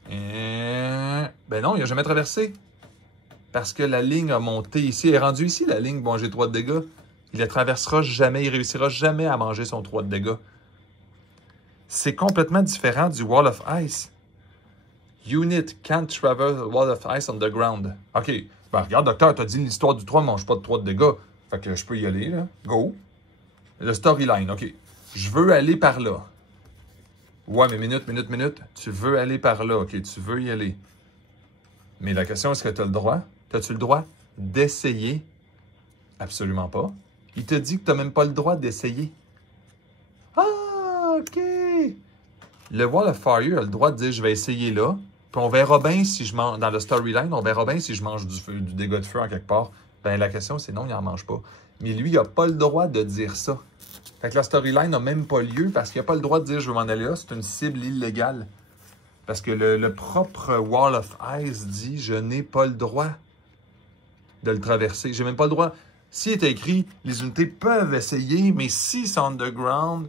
Ben non, il n'a jamais traversé. Parce que la ligne a monté ici. Elle est rendue ici, la ligne. Bon, j'ai 3 de dégâts. Il ne la traversera jamais. Il ne réussira jamais à manger son 3 de dégâts. C'est complètement différent du Wall of Ice. Unit can't traverse Wall of Ice on the ground. OK. Ben regarde, docteur, tu as dit l'histoire du 3 ne mange pas de 3 de dégâts. Fait que je peux y aller, là. Go. Le storyline, OK. Je veux aller par là. Ouais, mais minute. Tu veux aller par là, OK. Tu veux y aller. Mais la question, est-ce que tu as le droit? As-tu le droit d'essayer? Absolument pas. Il te dit que tu n'as même pas le droit d'essayer. Ah, OK. Le Wall of Fire a le droit de dire, je vais essayer là. Puis on verra bien si je mange, dans le storyline, on verra bien si je mange du dégât de feu en quelque part. Ben la question, c'est non, il n'en mange pas. Mais lui, il n'a pas le droit de dire ça. Fait que la storyline n'a même pas lieu parce qu'il n'a pas le droit de dire, je veux m'en aller là. C'est une cible illégale. Parce que le propre Wall of Ice dit, je n'ai pas le droit de le traverser. J'ai même pas le droit. S'il est écrit, les unités peuvent essayer, mais si c'est on the ground,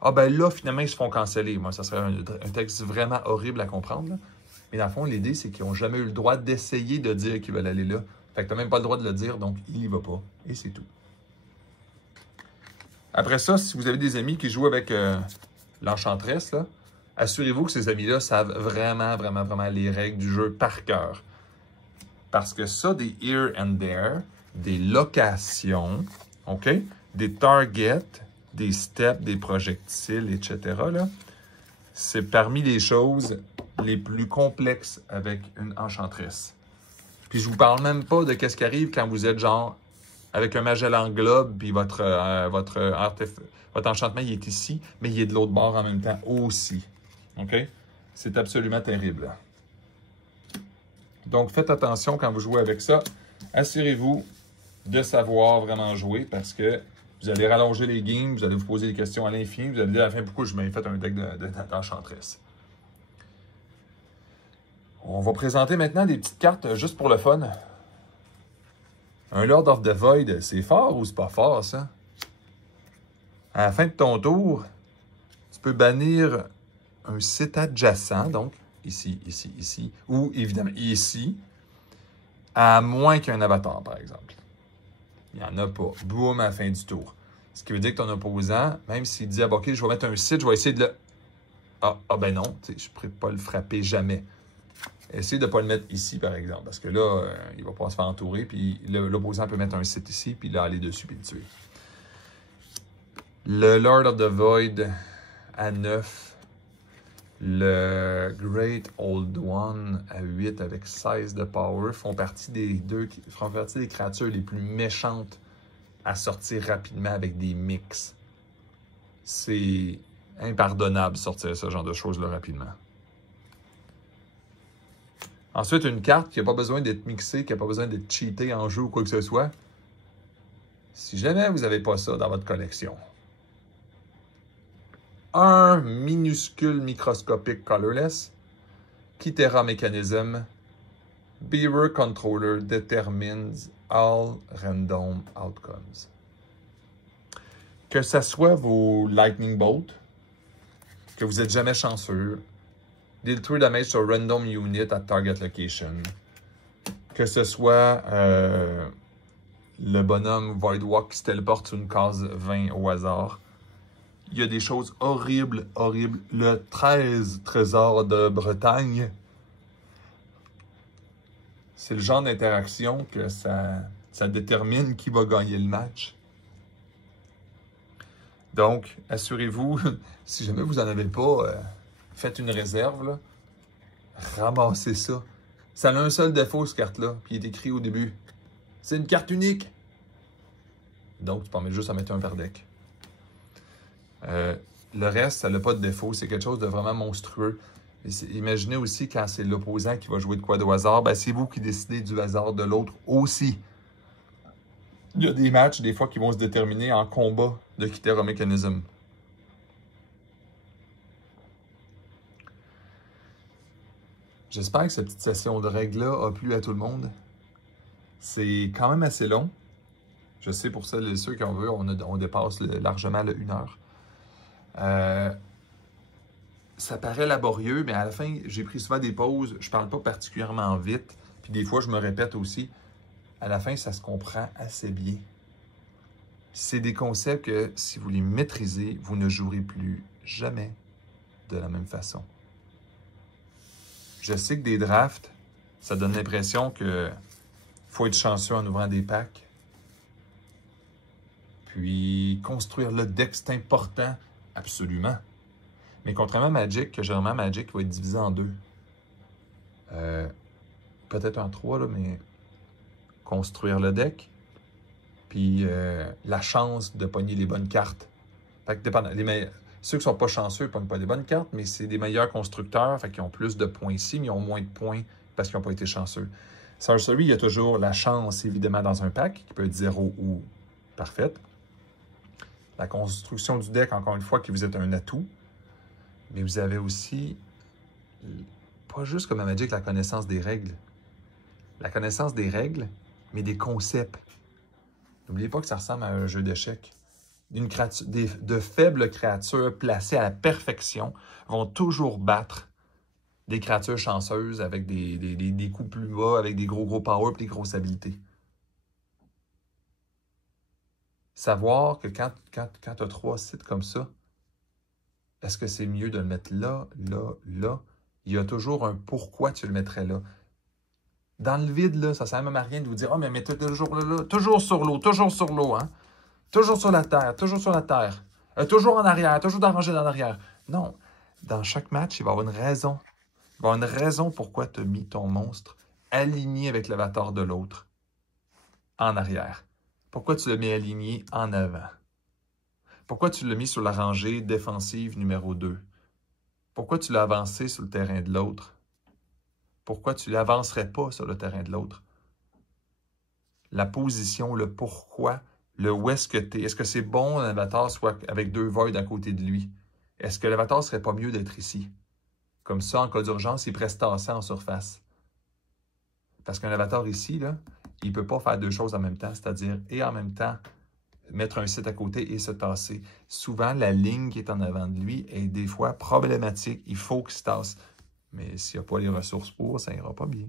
ah ben là, finalement, ils se font canceller. Moi, ça serait un texte vraiment horrible à comprendre. Là. Mais dans le fond, l'idée, c'est qu'ils n'ont jamais eu le droit d'essayer de dire qu'ils veulent aller là. Fait que tu n'as même pas le droit de le dire, donc il n'y va pas. Et c'est tout. Après ça, si vous avez des amis qui jouent avec l'enchantresse, là, assurez-vous que ces amis-là savent vraiment les règles du jeu par cœur. Parce que ça, des here and there, des locations, OK? Des targets, des steps, des projectiles, etc., là, c'est parmi les choses les plus complexes avec une enchantresse. Puis je vous parle même pas de qu'est-ce qui arrive quand vous êtes genre avec un Magellan Globe, puis votre enchantement, il est ici, mais il est de l'autre bord en même temps aussi. OK? C'est absolument terrible. Donc, faites attention quand vous jouez avec ça. Assurez-vous de savoir vraiment jouer parce que vous allez rallonger les games, vous allez vous poser des questions à l'infini, vous allez dire à la fin pourquoi je m'ai fait un deck d'enchantresse. On va présenter maintenant des petites cartes juste pour le fun. Un Lord of the Void, c'est fort ou c'est pas fort, ça? À la fin de ton tour, tu peux bannir un site adjacent, donc ici, ou évidemment ici, à moins qu'il y ait un avatar, par exemple. Il n'y en a pas. Boum, à la fin du tour. Ce qui veut dire que ton opposant, même s'il dit, ah, OK, je vais mettre un site, je vais essayer de le... Ah ben non, je ne pourrais pas le frapper jamais. Essayez de ne pas le mettre ici, par exemple, parce que là, il ne va pas se faire entourer, puis l'opposant peut mettre un site ici, puis là, aller dessus, puis le tuer. Le Lord of the Void à 9. Le Great Old One à 8 avec 16 de power font partie des créatures les plus méchantes à sortir rapidement avec des mix. C'est impardonnable de sortir ce genre de choses-là rapidement. Ensuite, une carte qui n'a pas besoin d'être mixée, qui n'a pas besoin d'être cheatée en jeu ou quoi que ce soit. Si jamais vous n'avez pas ça dans votre collection, un minuscule microscopique colorless, Kythera Mechanism, Beaver Controller determines all random outcomes. Que ce soit vos Lightning Bolt, que vous n'êtes jamais chanceux, deal 3 damage sur random unit at target location, que ce soit le bonhomme Voidwalk qui se téléporte sur une case 20 au hasard. Il y a des choses horribles, horribles. Le 13 trésor de Bretagne. C'est le genre d'interaction que ça détermine qui va gagner le match. Donc, assurez-vous, si jamais vous n'en avez pas, faites une réserve, là. Ramassez ça. Ça a un seul défaut, cette carte-là, puis il est écrit au début. C'est une carte unique. Donc, tu permets juste à mettre un verdec. Le reste, ça n'a pas de défaut. C'est quelque chose de vraiment monstrueux. Imaginez aussi quand c'est l'opposant qui va jouer de quoi de hasard, ben c'est vous qui décidez du hasard de l'autre aussi. Il y a des matchs, des fois, qui vont se déterminer en combat de Kythera Mechanism. J'espère que cette petite session de règles-là a plu à tout le monde. C'est quand même assez long. Je sais pour celles et ceux qui en veulent, on dépasse largement le 1 heure. Ça paraît laborieux, mais à la fin, j'ai pris souvent des pauses. Je parle pas particulièrement vite. Puis des fois, je me répète aussi. À la fin, ça se comprend assez bien. C'est des concepts que, si vous les maîtrisez, vous ne jouerez plus jamais de la même façon. Je sais que des drafts, ça donne l'impression que faut être chanceux en ouvrant des packs. Puis, construire le deck, c'est important. Absolument. Mais contrairement à Magic, que généralement Magic va être divisé en 2. Peut-être en 3, là, mais construire le deck, puis la chance de pogner les bonnes cartes. Fait que ceux qui sont pas chanceux ne pognent pas les bonnes cartes, mais c'est des meilleurs constructeurs, fait qu'ils ont plus de points ici, mais ils ont moins de points parce qu'ils n'ont pas été chanceux. Sorcery, il y a toujours la chance, évidemment, dans un pack, qui peut être 0 ou parfaite. La construction du deck, encore une fois, qui vous est un atout. Mais vous avez aussi, pas juste comme à Magic, la connaissance des règles. La connaissance des règles, mais des concepts. N'oubliez pas que ça ressemble à un jeu d'échecs. De faibles créatures placées à la perfection vont toujours battre des créatures chanceuses avec des coups plus bas, avec des gros power et des grosses habilités. Savoir que quand tu as 3 sites comme ça, est-ce que c'est mieux de le mettre là, là, là? Il y a toujours un pourquoi tu le mettrais là. Dans le vide, là, ça ne sert même à rien de vous dire « Ah, mais mettez toujours là, toujours sur l'eau, hein? Toujours sur la terre, toujours sur la terre. Toujours en arrière, toujours d'arranger en arrière. » Non. Dans chaque match, il va y avoir une raison. Il va y avoir une raison pourquoi tu as mis ton monstre aligné avec l'avatar de l'autre en arrière. Pourquoi tu l'as mis aligné en avant? Pourquoi tu l'as mis sur la rangée défensive numéro 2? Pourquoi tu l'as avancé sur le terrain de l'autre? Pourquoi tu ne l'avancerais pas sur le terrain de l'autre? La position, le pourquoi, le où est-ce que tu es. Est-ce que c'est bon un avatar soit avec 2 voids à côté de lui? Est-ce que l'avatar ne serait pas mieux d'être ici? Comme ça, en cas d'urgence, il pourrait se tasser en surface. Parce qu'un avatar ici, là, il ne peut pas faire 2 choses en même temps, c'est-à-dire et en même temps mettre un site à côté et se tasser. Souvent, la ligne qui est en avant de lui est des fois problématique. Il faut qu'il se tasse. Mais s'il n'y a pas les ressources pour, ça n'ira pas bien.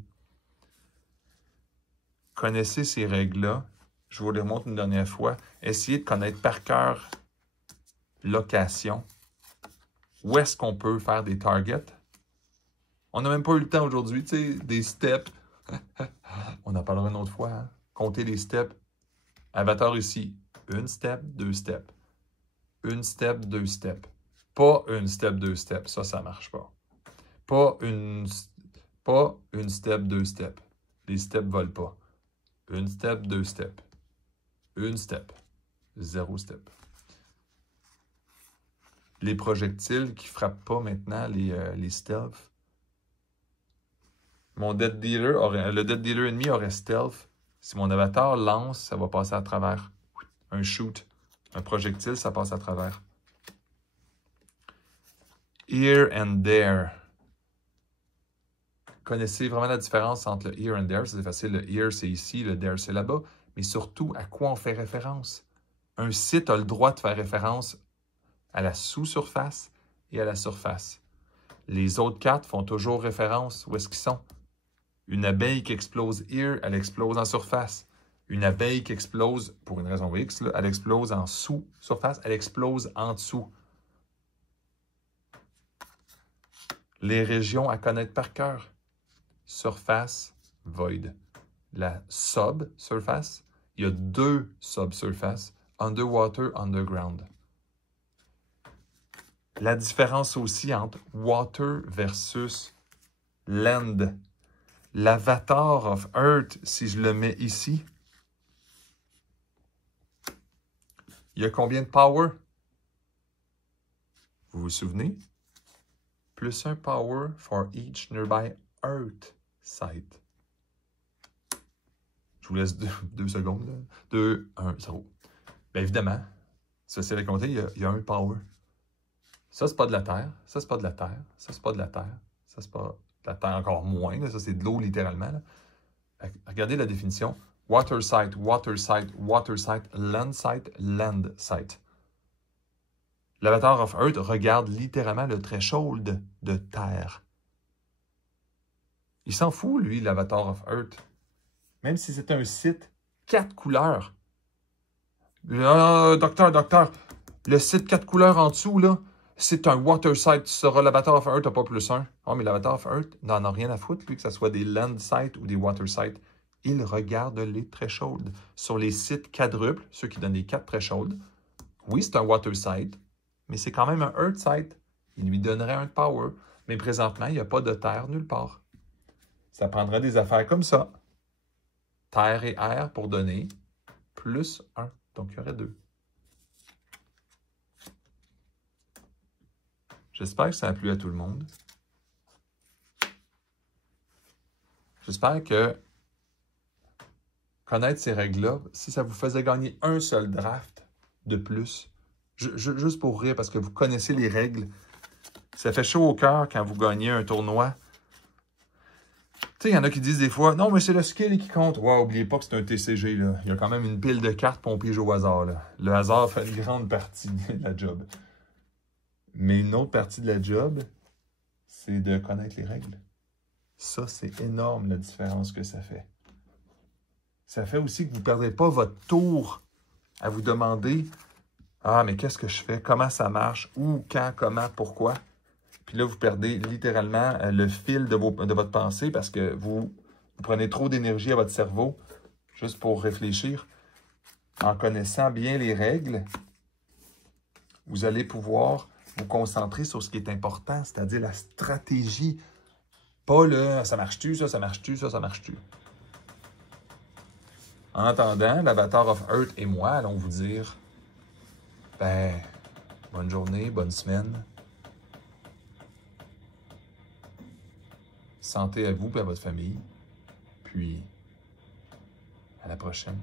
Connaissez ces règles-là. Je vous les montre une dernière fois. Essayez de connaître par cœur location. Où est-ce qu'on peut faire des targets? On n'a même pas eu le temps aujourd'hui, tu sais, des steps. On en parlera une autre fois. Hein? Compter les steps. Avatar ici. 1 step, 2 steps. 1 step, 2 steps. Pas 1 step, 2 steps. Ça ne marche pas. Pas une step, 2 steps. Les steps ne volent pas. 1 step, 2 steps. 1 step. 0 step. Les projectiles qui ne frappent pas maintenant les stealth. Le Dead Dealer ennemi aurait stealth. Si mon avatar lance, ça va passer à travers. Un shoot. Un projectile, ça passe à travers. Here and there. Connaissez vraiment la différence entre le here and there. C'est facile. Le here, c'est ici. Le there, c'est là-bas. Mais surtout, à quoi on fait référence? Un site a le droit de faire référence à la sous-surface et à la surface. Les autres cartes font toujours référence où est-ce qu'ils sont. Une abeille qui explose here, elle explose en surface. Une abeille qui explose, pour une raison X, là, elle explose en sous-surface, elle explose en dessous. Les régions à connaître par cœur. Surface, void. La subsurface, il y a 2 subsurfaces, underwater, underground. La différence aussi entre water versus land. L'avatar of Earth, si je le mets ici, il y a combien de power? Vous vous souvenez? Plus 1 power for each nearby Earth site. Je vous laisse 2 secondes. Là. 2, 1, 0. Bien évidemment, ça c'est à compter, il y a 1 power. Ça, c'est pas de la Terre. Ça, c'est pas de la Terre. Ça, c'est pas de la Terre. Ça, c'est pas de la Terre encore moins. Là. Ça, c'est de l'eau littéralement. Là. Regardez la définition. Water site, water site, water site, land site, land site. L'Avatar of Earth regarde littéralement le threshold de Terre. Il s'en fout, lui, l'Avatar of Earth. Même si c'est un site 4 couleurs. Docteur, le site 4 couleurs en dessous, là, c'est un water site. Tu sauras, l'Avatar of Earth n'a pas plus 1. Oh, mais l'Avatar of Earth n'en a rien à foutre, lui, que ce soit des land sites ou des water sites. Il regarde les thresholds. Sur les sites quadruples, ceux qui donnent les 4 thresholds, oui, c'est un water site, mais c'est quand même un earth site. Il lui donnerait un power. Mais présentement, il n'y a pas de terre nulle part. Ça prendrait des affaires comme ça. Terre et air pour donner plus 1. Donc, il y aurait 2. J'espère que ça a plu à tout le monde. J'espère que connaître ces règles-là, si ça vous faisait gagner un seul draft de plus, juste pour rire, parce que vous connaissez les règles, ça fait chaud au cœur quand vous gagnez un tournoi. Tu sais, il y en a qui disent des fois, non, mais c'est le skill qui compte. Ouais, oubliez pas que c'est un TCG, là. Il y a quand même une pile de cartes pour on pige au hasard, là. Le hasard fait une grande partie de la job. Mais une autre partie de la job, c'est de connaître les règles. Ça, c'est énorme, la différence que ça fait. Ça fait aussi que vous ne perdrez pas votre tour à vous demander « Ah, mais qu'est-ce que je fais? Comment ça marche? Où, quand, comment, pourquoi? » Puis là, vous perdez littéralement le fil de votre pensée parce que vous prenez trop d'énergie à votre cerveau juste pour réfléchir. En connaissant bien les règles, vous allez pouvoir vous concentrer sur ce qui est important, c'est-à-dire la stratégie. Pas le « ça marche-tu, ça marche-tu, ça marche-tu ». En attendant, l'Avatar of Earth et moi allons vous dire ben, bonne journée, bonne semaine. Santé à vous et à votre famille. Puis, à la prochaine.